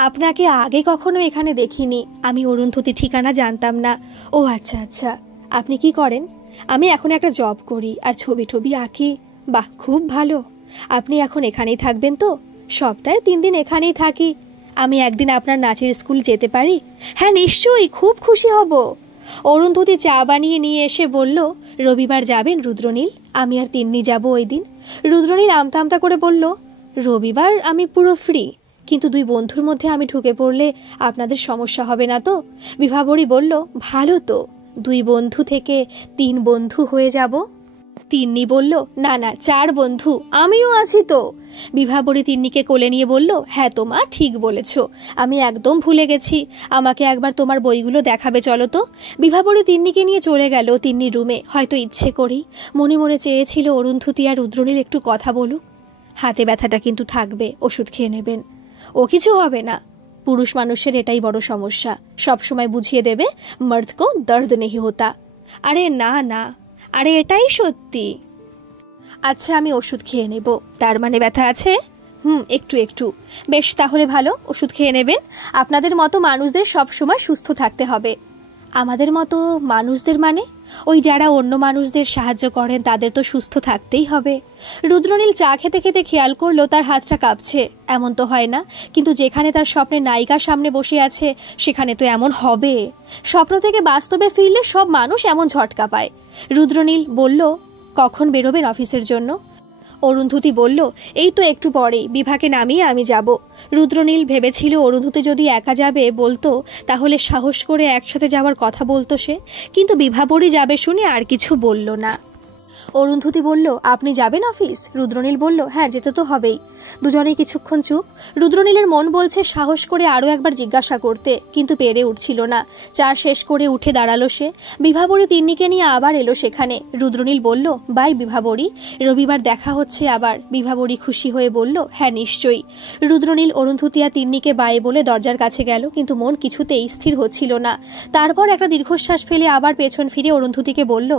আপনাকে আগে কখনো এখানে দেখিনি, আমি অরুন্ধতী, ঠিকানা জানতাম না। ও আচ্ছা আচ্ছা, আপনি কি করেন? আমি এখন একটা জব করি আর ছবি টবি আঁকি। বাহ, খুব ভালো। আপনি এখন এখানেই থাকবেন তো? সপ্তাহে 3 দিন এখানেই থাকি। আমি একদিন আপনার নাচের স্কুল যেতে পারি? হ্যাঁ নিশ্চয়ই, খুব খুশি হব। অরুন্ধতী চা বানিয়ে নিয়ে এসে বলল, রবিবার যাবেন রুদ্রনীল? আমি আর তিন্নি যাব ওই দিন। রুদ্রনীল আমতা আমতা করে বলল, রবিবার আমি পুরো ফ্রি, কিন্তু 2 বন্ধুর মধ্যে আমি ঢুকে পড়লে আপনাদের সমস্যা হবে না তো? বিভাবরী বলল, ভালো তো, 2 বন্ধু থেকে 3 বন্ধু হয়ে যাব। তিন্নি বলল, না না, 4 বন্ধু, আমিও আছি তো। বিভাবরী তিন্নিকে কোলে নিয়ে বলল, হ্যাঁ তো মা, ঠিক বলেছ, আমি একদম ভুলে গেছি, আমাকে একবার তোমার বইগুলো দেখাবে, চলো তো। বিভাবরী তিন্নিকে নিয়ে চলে গেল তিন্নির রুমে। হয়তো ইচ্ছে করেই মনে মনে চেয়েছিল অরুন্ধতী আর রুদ্রনীল একটু কথা বলুক। হাতে ব্যথাটা কিন্তু থাকবে, ওষুধ খেয়ে নেবেন, ও কিছু হবে না। পুরুষ মানুষের এটাই বড় সমস্যা, সব সময় বুঝিয়ে দেবে মর্দ কো দর্দ নেহি হোতা। আরে না না, আরে এটাই সত্যি। আচ্ছা, আমি ওষুধ খেয়ে নেব। তার মানে ব্যথা আছে? একটু একটু। বেশ, তাহলে ভালো, ওষুধ খেয়ে নেবেন। আপনাদের মতো মানুষদের সব সময় সুস্থ থাকতে হবে। আমাদের মতো মানুষদের মানে? ওই যারা অন্য মানুষদের সাহায্য করেন, তাদের তো সুস্থ থাকতেই হবে। রুদ্রনীল চা খেতে খেতে খেয়াল করলো তার হাতটা কাঁপছে। এমন তো হয় না, কিন্তু যেখানে তার স্বপ্নের নায়িকার সামনে বসে আছে সেখানে তো এমন হবে। স্বপ্ন থেকে বাস্তবে ফিরলে সব মানুষ এমন ঝটকা পায়। রুদ্রনীল বলল, কখন বেরোবেন অফিসের জন্য? অরুন্ধতী বলল, এই তো একটু পরেই, বিভাকে নামিয়ে আমি যাব। রুদ্রনীল ভেবেছিল অরুন্ধতী যদি একা যাবে বলতো তাহলে সাহস করে একসাথে যাওয়ার কথা বলতো সে, কিন্তু বিভাবরী যাবে শুনে আর কিছু বলল না। অরুন্ধতী বলল, আপনি যাবেন অফিস? রুদ্রনীল বলল, হ্যাঁ, যেতে তো হবেই। দুজনেই কিছুক্ষণ চুপ। রুদ্রনীলের মন বলছে সাহস করে আরও একবার জিজ্ঞাসা করতে, কিন্তু পেরে উঠছিল না। চা শেষ করে উঠে দাঁড়ালো সে। বিভাবরী তিন্নিকে নিয়ে আবার এলো সেখানে। রুদ্রনীল বলল, বাই বিভাবরী, রবিবার দেখা হচ্ছে আবার। বিভাবরী খুশি হয়ে বলল, হ্যাঁ নিশ্চয়ই। রুদ্রনীল অরুন্ধতী আর তিন্নিকে বাই বলে দরজার কাছে গেল, কিন্তু মন কিছুতেই স্থির হচ্ছিল না। তারপর একটা দীর্ঘশ্বাস ফেলে আবার পেছন ফিরে অরুন্ধতীকে বলল,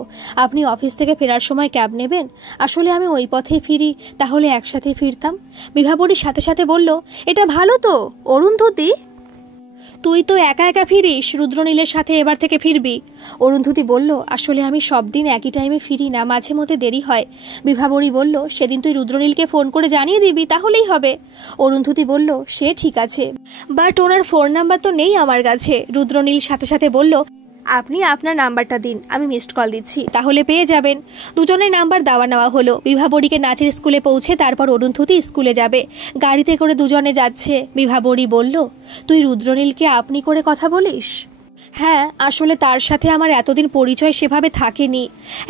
আপনি অফিস থেকে ফেরার সময় ক্যাব নেবেন? আসলে আমি ওই পথেই ফিরি, তাহলে একসাথে ফিরতাম। বিভাবরীর সাথে সাথে বলল, এটা ভালো তো অরুন্ধতী, তুই তো একা একা ফিরিস, রুদ্রনীলের সাথে এবার থেকে ফিরবি। অরুন্ধতী বলল, আসলে আমি সব দিন একই টাইমে ফিরি না, মাঝে মধ্যে দেরি হয়। বিভাবরী বলল, সেদিন তুই রুদ্রনীলকে ফোন করে জানিয়ে দিবি, তাহলেই হবে। অরুন্ধতী বলল, সে ঠিক আছে, বাট ওনার ফোন নাম্বার তো নেই আমার কাছে। রুদ্রনীল সাথে সাথে বলল, আপনি আপনার নাম্বারটা দিন, আমি মিসড কল দিচ্ছি, তাহলে পেয়ে যাবেন। দুজনের নাম্বার দেওয়া নেওয়া হলো। বিভাবরীকে নাচের স্কুলে পৌঁছে তারপর অরুন্ধতী স্কুলে যাবে। গাড়িতে করে দুজনে যাচ্ছে। বিভাবরী বলল, তুই রুদ্রনীলকে আপনি করে কথা বলিস? হ্যাঁ, আসলে তার সাথে আমার এতদিন পরিচয় সেভাবে থাকেনি।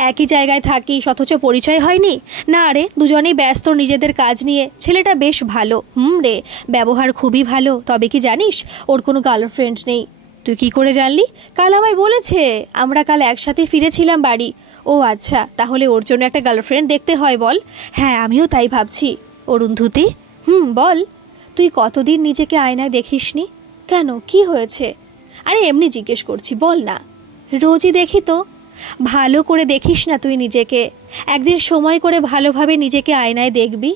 একই জায়গায় থাকি, অথচ পরিচয় হয়নি। না রে, দুজনেই ব্যস্ত নিজেদের কাজ নিয়ে। ছেলেটা বেশ ভালো, রে, ব্যবহার খুবই ভালো। তবে কি জানিস, ওর কোনো গার্লফ্রেন্ড নেই। তুই কি করে জানলি? কাল আমায় বলেছে, আমরা কাল একসাথে ফিরেছিলাম বাড়ি। ও আচ্ছা, তাহলে ওর জন্য একটা গার্লফ্রেন্ড দেখতে হয় বল? হ্যাঁ, আমিও তাই ভাবছি। অরুন্ধতী, বল, তুই কতদিন নিজেকে আয়নায় দেখিসনি? কেন, কি হয়েছে? আরে এমনি জিজ্ঞেস করছি, বল না। রোজই দেখি তো। ভালো করে দেখিস না তুই নিজেকে, একদিন সময় করে ভালোভাবে নিজেকে আয়নায় দেখবি।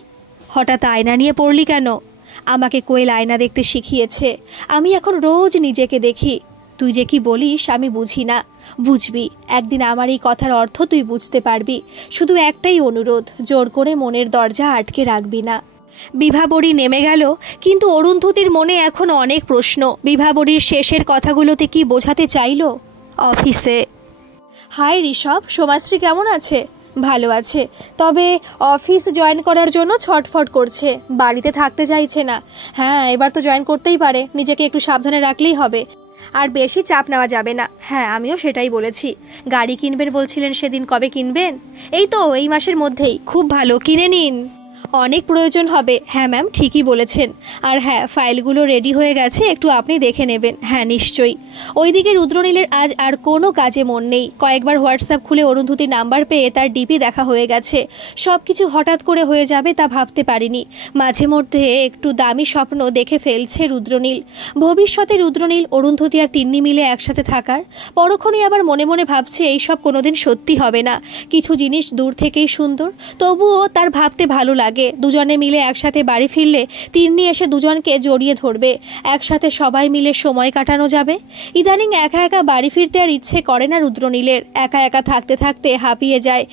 হঠাৎ আয়না নিয়ে পড়লি কেন? আমাকে কোয়েল আয়না দেখতে শিখিয়েছে, আমি এখন রোজ নিজেকে দেখি। তুই যে কি বলিস আমি বুঝি না, বুঝবি একদিন। আমার এই কথার অর্থ তুই বুঝতে পারবি। শুধু একটাই অনুরোধ, জোর করে মনের দরজা আটকে রাখবি না। বিভাবরী নেমে গেল, কিন্তু অরুন্ধতীর মনে এখন অনেক প্রশ্ন। বিভাবরীর শেষের কথাগুলোতে কি বোঝাতে চাইল? অফিসে, হাই ঋষভ, সোমাশ্রী কেমন আছে? ভালো আছে, তবে অফিস জয়েন করার জন্য ছটফট করছে, বাড়িতে থাকতে চাইছে না। হ্যাঁ, এবার তো জয়েন করতেই পারে, নিজেকে একটু সাবধানে রাখলেই হবে, আর বেশি চাপ নেওয়া যাবে না। হ্যাঁ, আমিও সেটাই বলেছি। গাড়ি কিনবেন বলছিলেন সেদিন, কবে কিনবেন? এই তো, এই মাসের মধ্যেই। খুব ভালো, কিনে নিন, অনেক প্রয়োজন হবে। হ্যাঁ ম্যাম, ঠিকই বলেছেন। আর হ্যাঁ, ফাইলগুলো রেডি হয়ে গেছে, একটু আপনি দেখে নেবেন। হ্যাঁ নিশ্চয়ই। ওইদিকে রুদ্রনীলের আজ আর কোনো কাজে মন নেই। কয়েকবার হোয়াটসঅ্যাপ খুলে অরুন্ধতীর নাম্বার পেয়ে তার ডিপি দেখা হয়ে গেছে। সব কিছু হঠাৎ করে হয়ে যাবে তা ভাবতে পারিনি। মাঝে মধ্যে একটু দামি স্বপ্ন দেখে ফেলছে রুদ্রনীল। ভবিষ্যতে রুদ্রনীল, অরুন্ধতী আর তিন্নি মিলে একসাথে থাকার। পরক্ষণেই আবার মনে মনে ভাবছে এইসব কোনোদিন সত্যি হবে না। কিছু জিনিস দূর থেকেই সুন্দর, তবুও তার ভাবতে ভালো লাগে। দুজনে মিলে একসাথে বাড়ি ফিরলে তিন্নি এসে দুজনকে জড়িয়ে ধরবে, একসাথে সবাই মিলে সময় কাটানো যাবে। ইদানিং একা একা বাড়ি ফিরতে আর ইচ্ছে করে না রুদ্রনীলের। একা একা থাকতে থাকতে হাঁপিয়ে যায়।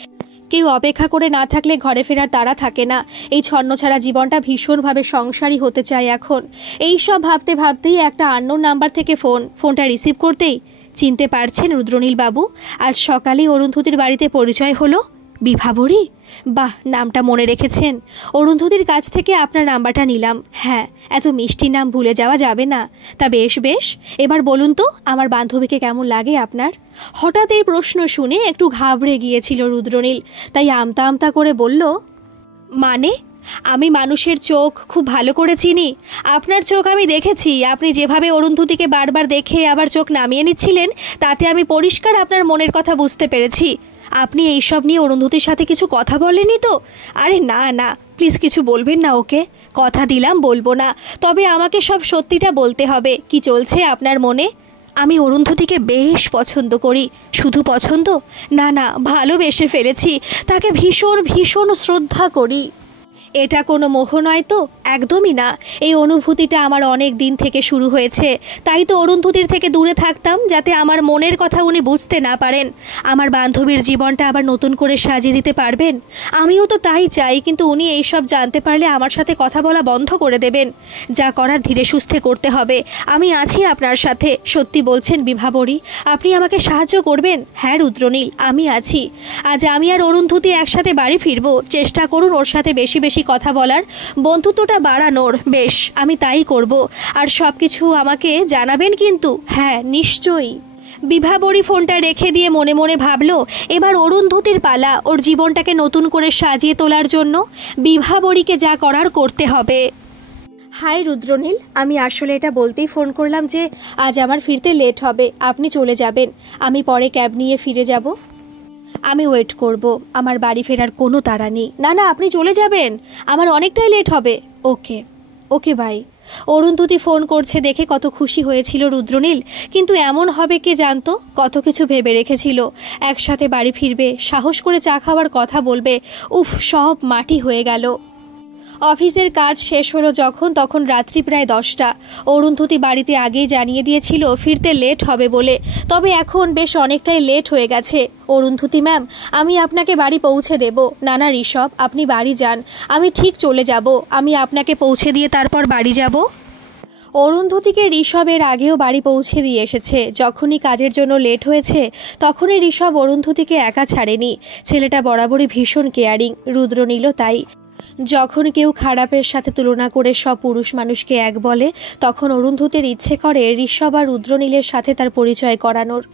কেউ অপেক্ষা করে না থাকলে ঘরে ফেরার তাড়া থাকে না। এই ছন্নছাড়া জীবনটা ভীষণভাবে সংসারী হতে চায় এখন। এই সব ভাবতে ভাবতেই একটা আননোন নাম্বার থেকে ফোনটা রিসিভ করতেই, চিনতে পারছেন রুদ্রনীল বাবু? আজ সকালেই অরুন্ধতীর বাড়িতে পরিচয় হলো। বিভাবরী? বাহ, নামটা মনে রেখেছেন। অরুন্ধতির কাছ থেকে আপনার নাম্বারটা নিলাম। হ্যাঁ, এত মিষ্টি নাম ভুলে যাওয়া যাবে না। তা বেশ বেশ, এবার বলুন তো আমার বান্ধবীকে কেমন লাগে আপনার? হঠাৎ এই প্রশ্ন শুনে একটু ঘাবড়ে গিয়েছিল রুদ্রনীল, তাই আমতা আমতা করে বলল, মানে আমি মানুষের চোখ খুব ভালো করে চিনি। আপনার চোখ আমি দেখেছি। আপনি যেভাবে অরুন্ধতিকে বারবার দেখে আবার চোখ নামিয়ে নিচ্ছিলেন, তাতে আমি পরিষ্কার আপনার মনের কথা বুঝতে পেরেছি। আপনি এইসব নিয়ে অরুন্ধতির সাথে কিছু কথা বলেননি তো? আরে না না, প্লিজ কিছু বলবেন না ওকে। কথা দিলাম বলবো না, তবে আমাকে সব সত্যিটা বলতে হবে। কি চলছে আপনার মনে? আমি অরুন্ধতিকে বেশ পছন্দ করি। শুধু পছন্দ না, না, ভালোবেসে ফেলেছি। তাকে ভীষণ ভীষণ শ্রদ্ধা করি। এটা কোনো মোহ নয় তো? একদমই না। এই অনুভূতিটা আমার অনেক দিন থেকে শুরু হয়েছে। তাই তো অরুন্ধতির থেকে দূরে থাকতাম, যাতে আমার মনের কথা উনি বুঝতে না পারেন। আমার বান্ধবীর জীবনটা আবার নতুন করে সাজিয়ে দিতে পারবেন। আমিও তো তাই চাই, কিন্তু উনি এইসব জানতে পারলে আমার সাথে কথা বলা বন্ধ করে দেবেন। যা করার ধীরে সুস্থে করতে হবে। আমি আছি আপনার সাথে। সত্যি বলছেন বিভাবরী? আপনি আমাকে সাহায্য করবেন? হ্যাঁ রুদ্রনীল, আমি আছি। আজ আমি আর অরুন্ধতি একসাথে বাড়ি ফিরবো। চেষ্টা করুন ওর সাথে বেশি বেশি কথা বলার, বন্ধুত্বটা বাড়ানোর। বেশ, আমি তাই করব। আর সব কিছু আমাকে জানাবেন কিন্তু। হ্যাঁ, নিশ্চয়ই। বিভাবরী ফোনটা রেখে দিয়ে মনে মনে ভাবল, এবার অরুন্ধতির পালা। ওর জীবনটাকে নতুন করে সাজিয়ে তোলার জন্য বিভাবরীকে যা করার করতে হবে। হাই রুদ্রনীল, আমি আসলে এটা বলতেই ফোন করলাম যে আজ আমার ফিরতে লেট হবে। আপনি চলে যাবেন, আমি পরে ক্যাব নিয়ে ফিরে যাব। আমি ওয়েট করব। আমার বাড়ি ফেরার কোনো তাড়া নেই। না না, আপনি চলে যাবেন, আমার অনেকটাই লেট হবে। ওকে ওকে ভাই। অরুন্ধতি ফোন করছে দেখে কত খুশি হয়েছিল রুদ্রনীল, কিন্তু এমন হবে কে জানতো। কত কিছু ভেবে রেখেছিল। একসাথে বাড়ি ফিরবে, সাহস করে চা খাওয়ার কথা বলবে। উফ, সব মাটি হয়ে গেল। অফিসের কাজ শেষ হলো যখন, তখন রাত্রি প্রায় 10টা। অরুন্ধতি বাড়িতে আগেই জানিয়ে দিয়েছিল ফিরতে লেট হবে বলে। তবে এখন বেশ অনেকটাই লেট হয়ে গেছে। অরুন্ধতি ম্যাম, আমি আপনাকে বাড়ি পৌঁছে দেব। না না ঋষভ, আপনি বাড়ি যান, আমি ঠিক চলে যাব। আমি আপনাকে পৌঁছে দিয়ে তারপর বাড়ি যাব। অরুন্ধতিকে ঋষভের আগেও বাড়ি পৌঁছে দিয়ে এসেছে। যখনই কাজের জন্য লেট হয়েছে, তখনই ঋষভ অরুন্ধতিকে একা ছাড়েনি। ছেলেটা বরাবরই ভীষণ কেয়ারিং, রুদ্রনীলও তাই। যখন কেউ খারাপের সাথে তুলনা করে সব পুরুষ মানুষকে এক বলে, তখন অরুন্ধতির ইচ্ছে করে ঋষভ আর রুদ্রনীলের সাথে তার পরিচয় করানোর।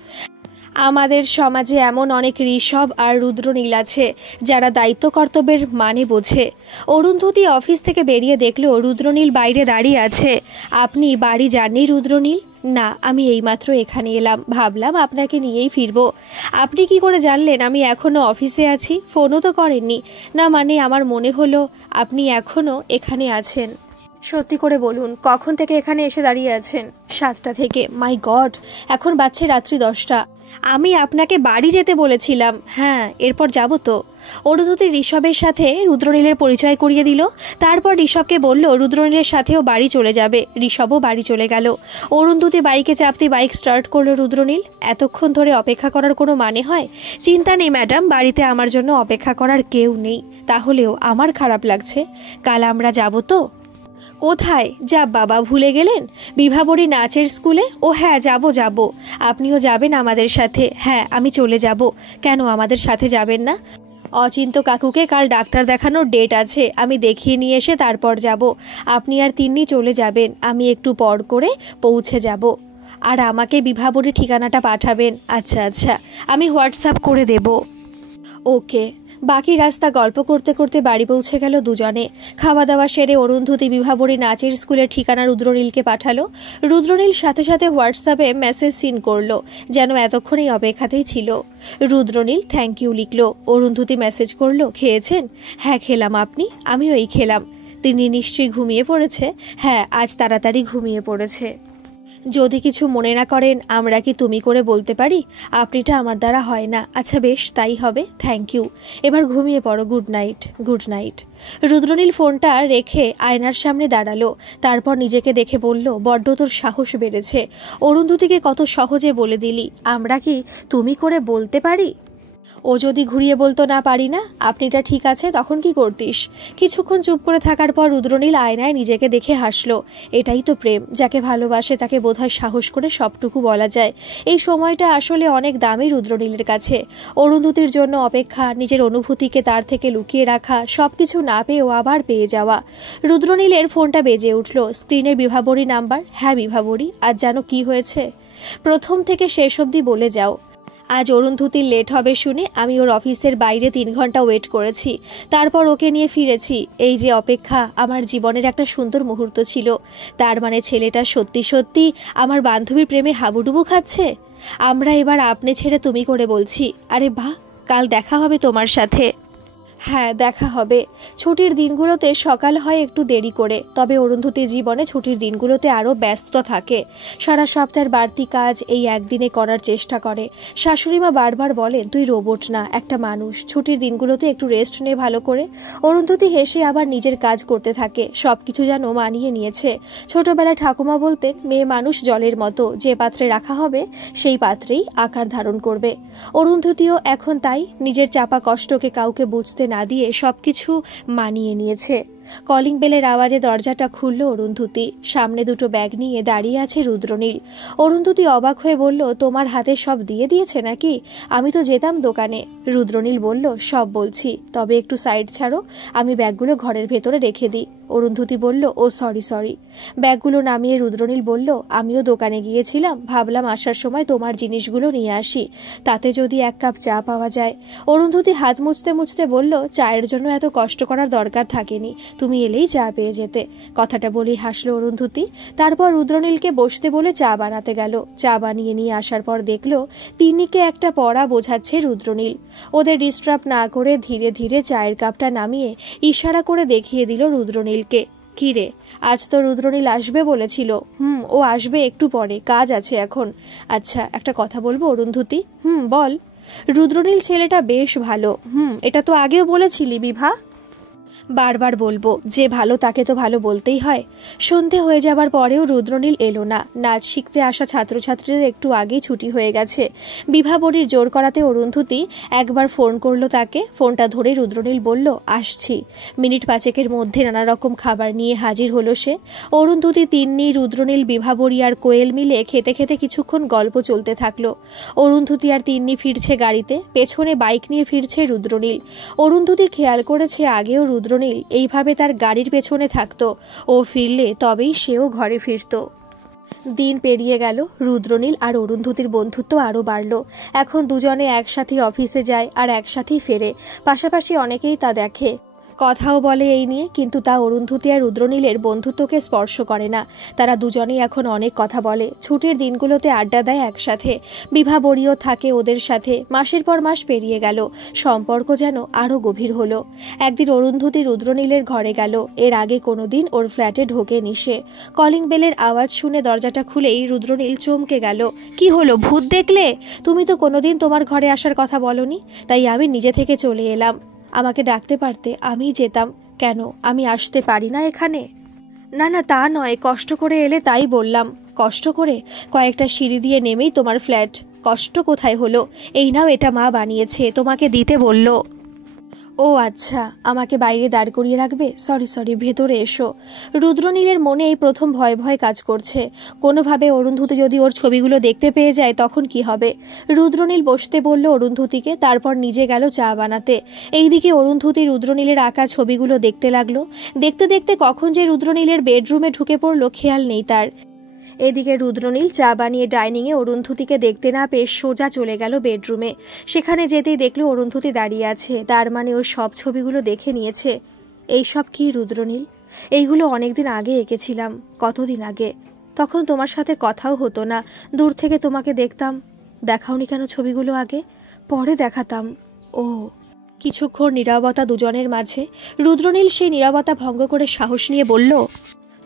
আমাদের সমাজে এমন অনেক ঋষভ আর রুদ্রনীল আছে যারা দায়িত্ব কর্তব্যের মানে বোঝে। অরুন্ধতি অফিস থেকে বেরিয়ে দেখলো রুদ্রনীল বাইরে দাঁড়িয়ে আছে। আপনি বাড়ি যাননি রুদ্রনীল? না, আমি এইমাত্র এখানে এলাম, ভাবলাম আপনাকে নিয়েই ফিরবো। আপনি কি করে জানলেন আমি এখনও অফিসে আছি? ফোনও তো করেননি। না মানে আমার মনে হলো আপনি এখনও এখানে আছেন। সত্যি করে বলুন, কখন থেকে এখানে এসে দাঁড়িয়ে আছেন? 7টা থেকে। মাই গড, এখন বাজছে রাত্রি 10টা। আমি আপনাকে বাড়ি যেতে বলেছিলাম। হ্যাঁ, এরপর যাব তো। অরুন্ধতি ঋষভের সাথে রুদ্রনীলের পরিচয় করিয়ে দিল। তারপর ঋষভকে বলল রুদ্রনীলের সাথেও বাড়ি চলে যাবে। ঋষভও বাড়ি চলে গেল। অরুন্ধতি বাইকে চাপতে বাইক স্টার্ট করলো রুদ্রনীল। এতক্ষণ ধরে অপেক্ষা করার কোনো মানে হয়? চিন্তা নেই ম্যাডাম, বাড়িতে আমার জন্য অপেক্ষা করার কেউ নেই। তাহলেও আমার খারাপ লাগছে। কাল আমরা যাব তো? কোথায়? যা বাবা, ভুলে গেলেন? বিভাবরী নাচের স্কুলে। ও হ্যাঁ, যাব। আপনিও যাবেন আমাদের সাথে? হ্যাঁ, আমি চলে যাব। কেন আমাদের সাথে যাবেন না? অচিন্ত কাকুকে কাল ডাক্তার দেখানোর ডেট আছে, আমি দেখিয়ে নিয়ে এসে তারপর যাব। আপনি আর তিন্নি চলে যাবেন, আমি একটু পর করে পৌঁছে যাব। আর আমাকে বিভাবরী ঠিকানাটা পাঠাবেন। আচ্ছা আচ্ছা, আমি হোয়াটসঅ্যাপ করে দেব। ওকে। বাকি রাস্তা গল্প করতে করতে বাড়ি পৌঁছে গেল দুজনে। খাওয়া দাওয়া সেরে অরুন্ধতি বিভাবরী নাচের স্কুলের ঠিকানা রুদ্রনীলকে পাঠালো। রুদ্রনীল সাথে সাথে হোয়াটসঅ্যাপে মেসেজ সিন করলো, যেন এতক্ষণই অপেক্ষাতেই ছিল। রুদ্রনীল থ্যাংক ইউ লিখলো। অরুন্ধতি মেসেজ করলো, খেয়েছেন? হ্যাঁ খেলাম। আপনি? আমিও এই খেলাম। তিনি নিশ্চয়ই ঘুমিয়ে পড়েছে। হ্যাঁ, আজ তাড়াতাড়ি ঘুমিয়ে পড়েছে। যদি কিছু মনে না করেন, আমরা কি তুমি করে বলতে পারি? আপনিটা আমার দ্বারা হয় না। আচ্ছা বেশ, তাই হবে। Thank you. এবার ঘুমিয়ে পড়ো। Good night. Good night. Rudranil ফোনটা রেখে আয়নার সামনে দাঁড়ালো। তারপর নিজেকে দেখে বলল, বড্ড তোর সাহস বেড়েছে। অরুন্ধতিকে কত সহজে বলে দিলি। আমরা কি তুমি করে বলতে পারি? ও যদি ঘুরিয়ে বলতো না পারি না, আপনিটা ঠিক আছে, তখন কি করতিস? কিছুক্ষণ চুপ করে থাকার পর রুদ্রনীল আয়নায় নিজেকে দেখে হাসলো। এটাই তো প্রেম, যাকে ভালোবাসে তাকে বোধহয় সাহস করে সবটুকু বলা যায়। এই সময়টা আসলে অনেক দামি রুদ্রনীলের কাছে। অরুন্ধতির জন্য অপেক্ষা, নিজের অনুভূতিকে তার থেকে লুকিয়ে রাখা, সবকিছু না পেয়েও আবার পেয়ে যাওয়া। রুদ্রনীলের ফোনটা বেজে উঠল। স্ক্রিনে বিভাবরী নাম্বার। হ্যাঁ বিভাবরী, আজ জানো কি হয়েছে? প্রথম থেকে শেষ অবধি বলে যাও। আজ অরুন্ধতির লেট হবে শুনে আমি ওর অফিসের বাইরে 3 ঘন্টা ওয়েট করেছি, তারপর ওকে নিয়ে ফিরেছি। এই যে অপেক্ষা আমার জীবনের একটা সুন্দর মুহূর্ত ছিল। তার মানে ছেলেটা সত্যি সত্যি আমার বান্ধবীর প্রেমে হাবুডুবু খাচ্ছে। আমরা এবার আপনি ছেড়ে তুমি করে বলছি। আরে বাহ, কাল দেখা হবে তোমার সাথে। হ্যাঁ দেখা হবে। ছুটির দিনগুলোতে সকাল হয় একটু দেরি করে, তবে অরুন্ধতির জীবনে ছুটির দিনগুলোতে আরও ব্যস্ততা থাকে। সারা সপ্তাহের বাড়তি কাজ এই একদিনে করার চেষ্টা করে। শাশুড়িমা বারবার বলেন, তুই রোবট না, একটা মানুষ, ছুটির দিনগুলোতে একটু রেস্ট নে ভালো করে। অরুন্ধতি হেসে আবার নিজের কাজ করতে থাকে। সবকিছু যেন মানিয়ে নিয়েছে। ছোটবেলায় ঠাকুমা বলতেন, মেয়ে মানুষ জলের মতো, যে পাত্রে রাখা হবে সেই পাত্রেই আকার ধারণ করবে। অরুন্ধতিও এখন তাই, নিজের চাপা কষ্টকে কাউকে বুঝতে না দিয়ে সবকিছু মানিয়ে নিয়েছে। কলিং বেলের আওয়াজে দরজাটা খুলল অরুন্ধতি। সামনে দুটো ব্যাগ নিয়ে দাঁড়িয়ে আছে রুদ্রনীল। অরুন্ধতি অবাক হয়ে বলল, তোমার হাতে সব দিয়ে দিয়েছে নাকি? আমি তো যেতাম দোকানে। রুদ্রনীল বলল, সব বলছি, তবে একটু সাইড ছাড়ো, আমি ব্যাগগুলো ঘরের ভেতরে রেখে দিই। অরুন্ধতি বলল, ও সরি। ব্যাগগুলো নামিয়ে রুদ্রনীল বলল, আমিও দোকানে গিয়েছিলাম, ভাবলাম আসার সময় তোমার জিনিসগুলো নিয়ে আসি, তাতে যদি 1 কাপ চা পাওয়া যায়। অরুন্ধতি হাত মুছতে মুছতে বলল, চায়ের জন্য এত কষ্ট করার দরকার থাকেনি, তুমি এলেই চা পেয়ে যেতে। কথাটা বলেই হাসলো অরুন্ধতি। তারপর রুদ্রনীলকে বসতে বলে চা বানাতে গেল। চা বানিয়ে নিয়ে আসার পর দেখলো তিন্নিকে একটা পড়া বোঝাচ্ছে রুদ্রনীল। ওদের ডিস্টার্ব না করে ধীরে ধীরে চায়ের কাপটা নামিয়ে ইশারা করে দেখিয়ে দিল রুদ্রনীলকে। কি রে, আজ তো রুদ্রনীল আসবে বলেছিল। ও আসবে একটু পরে, কাজ আছে এখন। আচ্ছা একটা কথা বলবো অরুন্ধতি? বল। রুদ্রনীল ছেলেটা বেশ ভালো। এটা তো আগেও বলেছিলি বিভা। বারবার বলবো, যে ভালো তাকে তো ভালো বলতেই হয়। সন্ধে হয়ে যাবার পরেও রুদ্রনীল এলো না। নাচ শিখতে আসা ছাত্রছাত্রীদের একটু আগেই ছুটি হয়ে গেছে। বিভাবরীর জোর করাতে অরুন্ধতি একবার ফোন করলো তাকে। ফোনটা ধরে রুদ্রনীল বলল, আসছি। মিনিট 5 মধ্যে নানা রকম খাবার নিয়ে হাজির হলো সে। অরুন্ধতি, তিন্নি, রুদ্রনীল, বিভাবরী আর কোয়েল মিলে খেতে খেতে কিছুক্ষণ গল্প চলতে থাকলো। অরুন্ধতি আর তিন্নি ফিরছে গাড়িতে, পেছনে বাইক নিয়ে ফিরছে রুদ্রনীল। অরুন্ধতি খেয়াল করেছে আগেও রুদ্রনীল এইভাবে তার গাড়ির পেছনে থাকতো। ও ফিরলে তবেই সেও ঘরে ফিরত। দিন পেরিয়ে গেল। রুদ্রনীল আর অরুন্ধতির বন্ধুত্ব আরও বাড়ল। এখন দুজনে একসাথে অফিসে যায় আর একসাথেই ফেরে। পাশাপাশি অনেকেই তা দেখে, কথাও বলে এই নিয়ে, কিন্তু তা অরুন্ধতি আর রুদ্রনীলের বন্ধুত্বকে স্পর্শ করে না। তারা দুজনেই এখন অনেক কথা বলে। ছুটির দিনগুলোতে আড্ডা দেয় একসাথে। বিভাবরীও থাকে ওদের সাথে। মাসের পর মাস পেরিয়ে গেল। সম্পর্ক যেন আরও গভীর হলো। একদিন অরুন্ধতি রুদ্রনীলের ঘরে গেল। এর আগে কোনোদিন ওর ফ্ল্যাটে ঢোকেনি সে। কলিং বেলের আওয়াজ শুনে দরজাটা খুলেই রুদ্রনীল চমকে গেল। কি হলো, ভূত দেখলে? তুমি তো কোনোদিন তোমার ঘরে আসার কথা বলনি, তাই আমি নিজে থেকে চলে এলাম। আমাকে ডাকতে পারতে, আমিই যেতাম। কেন, আমি আসতে পারি না এখানে? না তা নয়, কষ্ট করে এলে তাই বললাম। কষ্ট করে? কয়েকটা সিঁড়ি দিয়ে নেমেই তোমার ফ্ল্যাট। কষ্ট কোথায় হলো? এই নাও, এটা মা বানিয়েছে, তোমাকে দিতে বলল। ও আচ্ছা, আমাকে বাইরে দাঁড় করিয়ে রাখবে? সরি, ভেতরে এসো। রুদ্রনীলের মনে এই প্রথম ভয় ভয় কাজ করছে। কোনোভাবে অরুন্ধতি যদি ওর ছবিগুলো দেখতে পেয়ে যায় তখন কি হবে? রুদ্রনীল বসতে বলল অরুন্ধতিকে, তারপর নিজে গেল চা বানাতে। এইদিকে অরুন্ধতি রুদ্রনীলের আঁকা ছবিগুলো দেখতে লাগলো। দেখতে দেখতে কখন যে রুদ্রনীলের বেডরুমে ঢুকে পড়লো খেয়াল নেই তার। এদিকে রুদ্রনীল চা বানিয়ে ডাইনিংয়ে অরুন্ধতিকে দেখতে না পেয়ে সোজা চলে গেল বেডরুমে। সেখানে যেতেই দেখলো অরুন্ধতি দাঁড়িয়ে আছে। তার মানে ওর সব ছবিগুলো দেখে নিয়েছে। এইসব কি রুদ্রনীল? এইগুলো অনেকদিন আগে এঁকেছিলাম। কতদিন আগে? তখন তোমার সাথে কথাও হতো না, দূর থেকে তোমাকে দেখতাম। দেখাওনি কেন ছবিগুলো আগে? পরে দেখাতাম। ও। কিছুক্ষণ নীরবতা দুজনের মাঝে। রুদ্রনীল সেই নীরবতা ভঙ্গ করে সাহস নিয়ে বলল,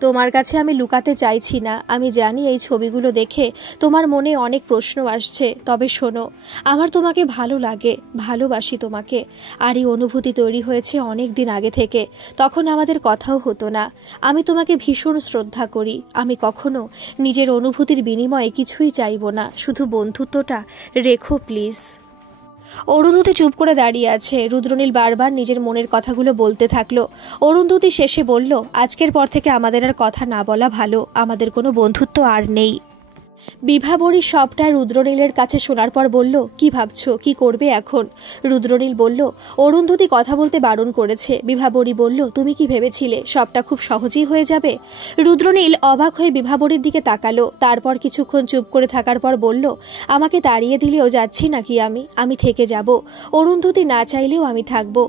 তোমার কাছে আমি লুকাতে চাইছি না। আমি জানি এই ছবিগুলো দেখে তোমার মনে অনেক প্রশ্ন আসছে, তবে শোনো, আমার তোমাকে ভালো লাগে, ভালোবাসি তোমাকে। আর এই অনুভূতি তৈরি হয়েছে অনেক দিন আগে থেকে। তখন আমাদের কথাও হতো না। আমি তোমাকে ভীষণ শ্রদ্ধা করি। আমি কখনো নিজের অনুভূতির বিনিময়ে কিছুই চাইব না, শুধু বন্ধুত্বটা রেখো প্লিজ। অরুন্ধতী চুপ করে দাঁড়িয়ে আছে। রুদ্রনীল বারবার নিজের মনের কথাগুলো বলতে থাকলো। অরুন্ধতী শেষে বলল, আজকের পর থেকে আমাদের আর কথা না বলা ভালো, আমাদের কোনো বন্ধুত্ব আর নেই। বিভাবরী সবটা রুদ্রনীলের কাছে শোনার পর বলল, কি ভাবছো, কি করবে এখন? রুদ্রনীল বলল, অরুন্ধতী কথা বলতে বারণ করেছে। বিভাবরী বলল, তুমি কি ভেবেছিলে সবটা খুব সহজেই হয়ে যাবে? রুদ্রনীল অবাক হয়ে বিভাবরীর দিকে তাকালো। তারপর কিছুক্ষণ চুপ করে থাকার পর বলল, আমাকে তাড়িয়ে দিলেও যাচ্ছি নাকি আমি থেকে যাব। অরুন্ধতী না চাইলেও আমি থাকবো।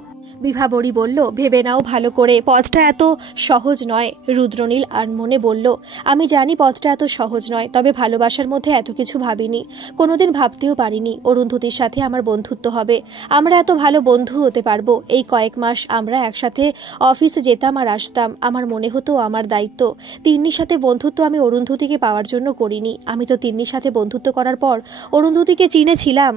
বিভাবরী বলল, ভেবে নাও ভালো করে, পথটা এত সহজ নয়। রুদ্রনীল আনমনে বলল, আমি জানি পথটা এত সহজ নয়, তবে ভালোবাসার মধ্যে এত কিছু ভাবিনি, কোনোদিন ভাবতেও পারিনি অরুন্ধতীর সাথে আমার বন্ধুত্ব হবে, আমরা এত ভালো বন্ধু হতে পারবো। এই কয়েক মাস আমরা একসাথে অফিসে যেতাম আর আসতাম, আমার মনে হতো আমার দায়িত্ব। তিন্নির সাথে বন্ধুত্ব আমি অরুন্ধতীকে পাওয়ার জন্য করিনি, আমি তো তিন্নির সাথে বন্ধুত্ব করার পর অরুন্ধতীকে চিনেছিলাম।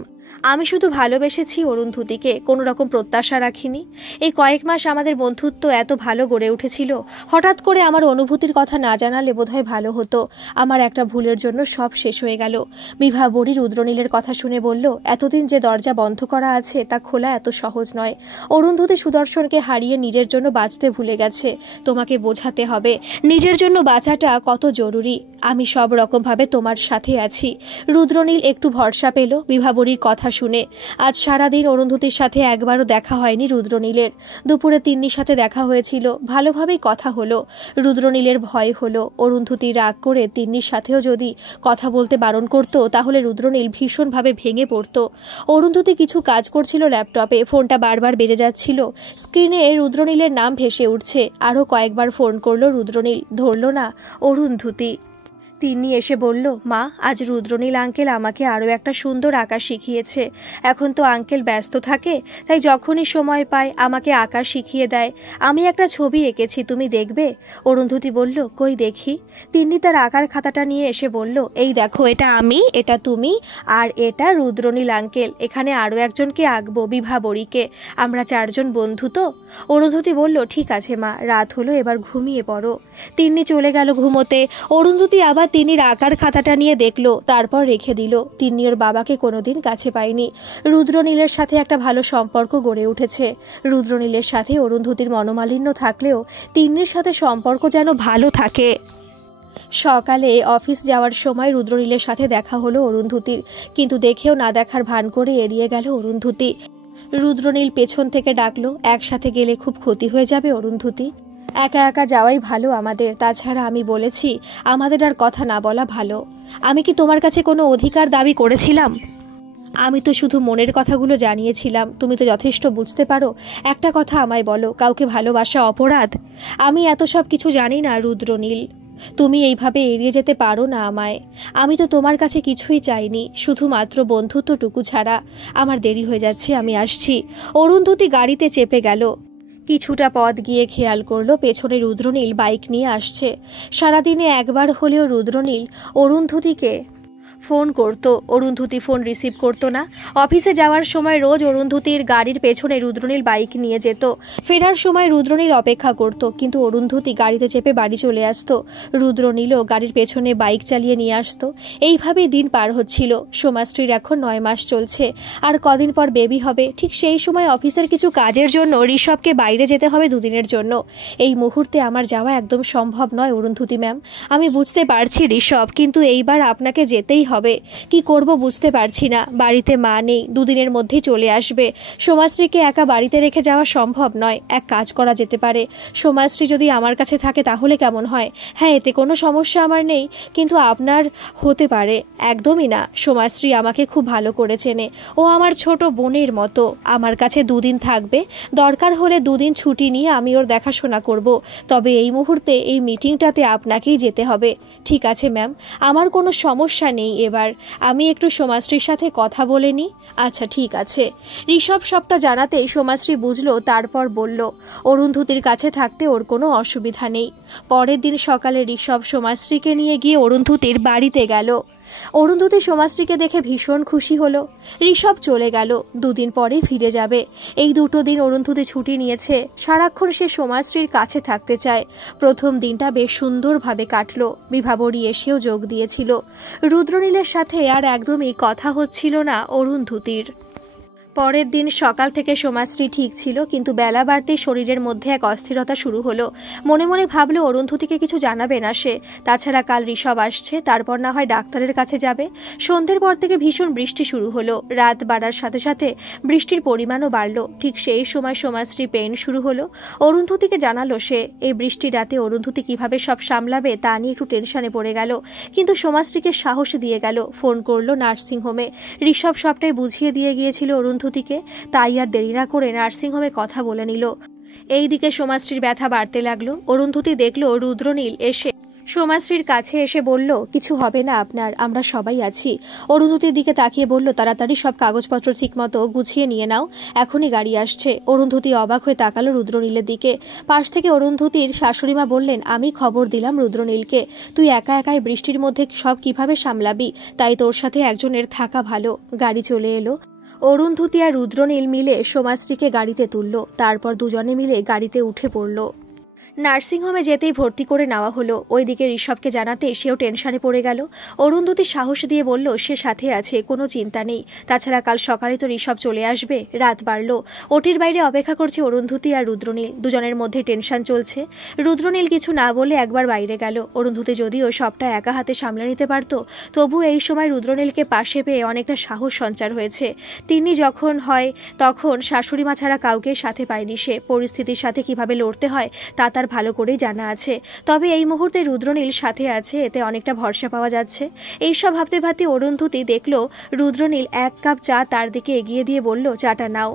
আমি শুধু ভালোবেসেছি অরুন্ধতীকে, কোনো রকম প্রত্যাশা রাখিনি। এই কয়েক মাস আমাদের বন্ধুত্ব এত ভালো গড়ে উঠেছিল, হঠাৎ করে আমার অনুভূতির কথা না জানালে বোধহয় ভালো হতো। আমার একটা ভুলের জন্য সব শেষ হয়ে গেল। বিভাবরী রুদ্রনীলের কথা শুনে বলল, এতদিন যে দরজা বন্ধ করা আছে তা খোলা এত সহজ নয়। অরুন্ধতী সুদর্শনকে হারিয়ে নিজের জন্য বাঁচতে ভুলে গেছে, তোমাকে বোঝাতে হবে নিজের জন্য বাঁচাটা কত জরুরি। আমি সব রকমভাবে তোমার সাথে আছি। রুদ্রনীল একটু ভরসা পেল বিভাবরীর কথা শুনে। আজ সারাদিন অরুন্ধতীর সাথে একবারও দেখা হয়নি রুদ্রনীলের। দুপুরে তিন্নির সাথে দেখা হয়েছিল, ভালোভাবেই কথা হলো। রুদ্রনীলের ভয় হলো অরুন্ধতী রাগ করে তিন্নির সাথেও যদি কথা বলতে বারণ করত তাহলে রুদ্রনীল ভীষণভাবে ভেঙে পড়ত। অরুন্ধতী কিছু কাজ করছিল ল্যাপটপে, ফোনটা বারবার বেজে যাচ্ছিল। স্ক্রিনে রুদ্রনীলের নাম ভেসে উঠছে। আরও কয়েকবার ফোন করলো রুদ্রনীল, ধরল না অরুন্ধতী। তিন্নি এসে বলল, মা, আজ রুদ্রনীল আঙ্কেল আমাকে আরও একটা সুন্দর আঁকা শিখিয়েছে। এখন তো আঙ্কেল ব্যস্ত থাকে, তাই যখনই সময় পায় আমাকে আঁকা শিখিয়ে দেয়। আমি একটা ছবি এঁকেছি, তুমি দেখবে? অরুন্ধতী বলল, কই দেখি। তিন্নি তার আঁকার খাতাটা নিয়ে এসে বলল, এই দেখো, এটা আমি, এটা তুমি, আর এটা রুদ্রনীল আঙ্কেল। এখানে আরও একজনকে আঁকবো, বিভাবরীকে। আমরা 4 জন বন্ধু তো। অরুন্ধতী বলল, ঠিক আছে মা, রাত হলো, এবার ঘুমিয়ে পড়ো। তিন্নি চলে গেল ঘুমোতে। অরুন্ধতী আবার তিন্নির আঁকার খাতাটা নিয়ে দেখলো, তারপর রেখে দিল। তিন্নি ওর বাবাকে কোনোদিন কাছে পায়নি। রুদ্রনীলের সাথে একটা ভালো সম্পর্ক গড়ে উঠেছে। রুদ্রনীলের সাথে অরুন্ধতীর মনোমালিন্য থাকলেও তিন্নির সাথে সম্পর্ক যেন ভালো থাকে। সকালে অফিস যাওয়ার সময় রুদ্রনীলের সাথে দেখা হলো অরুন্ধতীর, কিন্তু দেখেও না দেখার ভান করে এড়িয়ে গেল অরুন্ধতী। রুদ্রনীল পেছন থেকে ডাকলো, একসাথে গেলে খুব ক্ষতি হয়ে যাবে অরুন্ধতী, একা একা যাওয়াই ভালো আমাদের। তাছাড়া আমি বলেছি আমাদের আর কথা না বলা ভালো। আমি কি তোমার কাছে কোনো অধিকার দাবি করেছিলাম? আমি তো শুধু মনের কথাগুলো জানিয়েছিলাম, তুমি তো যথেষ্ট বুঝতে পারো। একটা কথা আমায় বলো, কাউকে ভালোবাসা অপরাধ? আমি এত সব কিছু জানি না রুদ্রনীল, তুমি এইভাবে এড়িয়ে যেতে পারো না আমায়। আমি তো তোমার কাছে কিছুই চাইনি, শুধুমাত্র বন্ধুত্বটুকু ছাড়া। আমার দেরি হয়ে যাচ্ছে, আমি আসছি। অরুন্ধতী গাড়িতে চেপে গেল। কিছুটা পথ গিয়ে খেয়াল করলো পেছনে রুদ্রনীল বাইক নিয়ে আসছে। সারাদিনে একবার হলেও রুদ্রনীল অরুন্ধতীকে ফোন করত, অরুন্ধতী ফোন রিসিভ করতো না। অফিসে যাওয়ার সময় রোজ অরুন্ধতীর গাড়ির পেছনে রুদ্রনীল বাইক নিয়ে যেত। ফেরার সময় রুদ্রনীল অপেক্ষা করত, কিন্তু অরুন্ধতী গাড়িতে চেপে বাড়ি চলে আসতো। রুদ্রনীলও গাড়ির পেছনে বাইক চালিয়ে নিয়ে আসতো। এইভাবেই দিন পার হচ্ছিল। সোমাশ্রীর এখন 9 মাস চলছে, আর কদিন পর বেবি হবে। ঠিক সেই সময় অফিসের কিছু কাজের জন্য ঋষভকে বাইরে যেতে হবে 2 দিনের জন্য। এই মুহূর্তে আমার যাওয়া একদম সম্ভব নয় অরুন্ধতী ম্যাম। আমি বুঝতে পারছি ঋষভ, কিন্তু এইবার আপনাকে যেতেই হবে। কি করব বুঝতে পারছি না। বাড়িতে মা নেই, 2 দিনের মধ্যেই চলে আসবে। সোমাশ্রীকে একা বাড়িতে রেখে যাওয়া সম্ভব নয়। এক কাজ করা যেতে পারে, সোমাশ্রী যদি আমার কাছে থাকে তাহলে কেমন হয়? হ্যাঁ, এতে কোনো সমস্যা আমার নেই, কিন্তু আপনার হতে পারে। একদমই না, সোমাশ্রী আমাকে খুব ভালো করে চেনে। ও আমার ছোট বোনের মতো। আমার কাছে 2 দিন থাকবে, দরকার হলে 2 দিন ছুটি নিয়ে আমি ওর দেখাশোনা করব। তবে এই মুহূর্তে এই মিটিংটাতে আপনাকেই যেতে হবে। ঠিক আছে ম্যাম, আমার কোনো সমস্যা নেই। এবার আমি একটু সোমাশ্রীর সাথে কথা বলে নিই। আচ্ছা ঠিক আছে। ঋষভ সবটা জানাতেই সোমাশ্রী বুঝলো, তারপর বলল, অরুন্ধতীর কাছে থাকতে ওর কোনো অসুবিধা নেই। পরের দিন সকালে ঋষভ সোমাশ্রীকে নিয়ে গিয়ে অরুন্ধতীর বাড়িতে গেল। অরুন্ধতী সোমাশ্রীকে দেখে ভীষণ খুশি হলো। ঋষভ চলে গেল, 2 দিন পরে ফিরে যাবে। এই 2টো দিন অরুন্ধতী ছুটি নিয়েছে। সারাক্ষণ সে সোমাশ্রীর কাছে থাকতে চায়। প্রথম দিনটা বেশ সুন্দরভাবে কাটলো। বিভাবরী এসেও যোগ দিয়েছিল। রুদ্রনীলের সাথে আর একদমই কথা হচ্ছিল না অরুন্ধতীর। পরের দিন সকাল থেকে সোমাশ্রী ঠিক ছিল, কিন্তু বেলা বাড়তেই শরীরের মধ্যে এক অস্থিরতা শুরু হলো। মনে মনে ভাবলো অরুন্ধতিকে কিছু জানাবে না সে। তাছাড়া কাল ঋষভ আসছে, তারপর না হয় ডাক্তারের কাছে যাবে। সন্ধ্যের পর থেকে ভীষণ বৃষ্টি শুরু হলো। রাত বাড়ার সাথে সাথে বৃষ্টির পরিমাণও বাড়লো। ঠিক সেই সময় সোমাশ্রী পেন শুরু হলো। অরুন্ধতিকে জানালো সে। এই বৃষ্টির রাতে অরুন্ধতি কিভাবে সব সামলাবে তা নিয়ে একটু টেনশনে পড়ে গেল, কিন্তু সোমাশ্রীকে সাহস দিয়ে গেল। ফোন করলো নার্সিংহোমে। ঋষভ সবটাই বুঝিয়ে দিয়ে গিয়েছিল অরুন্ধতিকে, তাই আর দেরি না করে নার্সিংহোমে কথা বলে নিল। এইদিকে সোমাশ্রীর ব্যথা বাড়তে লাগলো। অরুন্ধতি দেখলো রুদ্রনীল এসে সোমাশ্রীর কাছে এসে বলল, কিছু হবে না আপনার, আমরা সবাই আছি। অরুন্ধতির দিকে তাকিয়ে বলল, তাড়াতাড়ি সব কাগজপত্র ঠিকমতো গুছিয়ে নিয়ে নাও, এখনই গাড়ি আসছে। অরুন্ধতি অবাক হয়ে তাকালো রুদ্রনীলের দিকে। পাশ থেকে অরুন্ধতির শাশুড়িমা বললেন, আমি খবর দিলাম রুদ্রনীলকে, তুই একা একাই বৃষ্টির মধ্যে সব কিভাবে সামলাবি, তাই তোর সাথে একজনের থাকা ভালো। গাড়ি চলে এলো। অরুন্ধতি আর রুদ্রনীল মিলে সোমাশ্রীকে গাড়িতে তুলল। তারপর দুজনে মিলে গাড়িতে উঠে পড়ল। নার্সিংহোমে যেতেই ভর্তি করে নেওয়া হলো। ওইদিকে ঋষভকে জানাতে সেও টেনশনে পড়ে গেল। অরুন্ধতি সাহস দিয়ে বলল, সে সাথে আছে, কোনো চিন্তা নেই। তাছাড়া কাল সকালে তো ঋষভ চলে আসবে। রাত বাড়লো। ওটির বাইরে অপেক্ষা করছে অরুন্ধতি আর রুদ্রনীল। দুজনের মধ্যে টেনশন চলছে। রুদ্রনীল কিছু না বলে একবার বাইরে গেল। অরুন্ধতি যদিও সবটা একা হাতে সামলে নিতে পারত, তবু এই সময় রুদ্রনীলকে পাশে পেয়ে অনেকটা সাহস সঞ্চার হয়েছে। তিনি যখন হয় তখন শাশুড়িমা ছাড়া কাউকে সাথে পায়নি সে। পরিস্থিতির সাথে কিভাবে লড়তে হয় তা তার ভালো করেই জানা আছে। তবে এই মুহূর্তে রুদ্রনীল সাথে আছে, এতে অনেকটা ভরসা পাওয়া যাচ্ছে। এইসব ভাবতে ভাবতে অরুন্ধতি দেখলো রুদ্রনীল এক কাপ চা তার দিকে এগিয়ে দিয়ে বলল, চাটা নাও।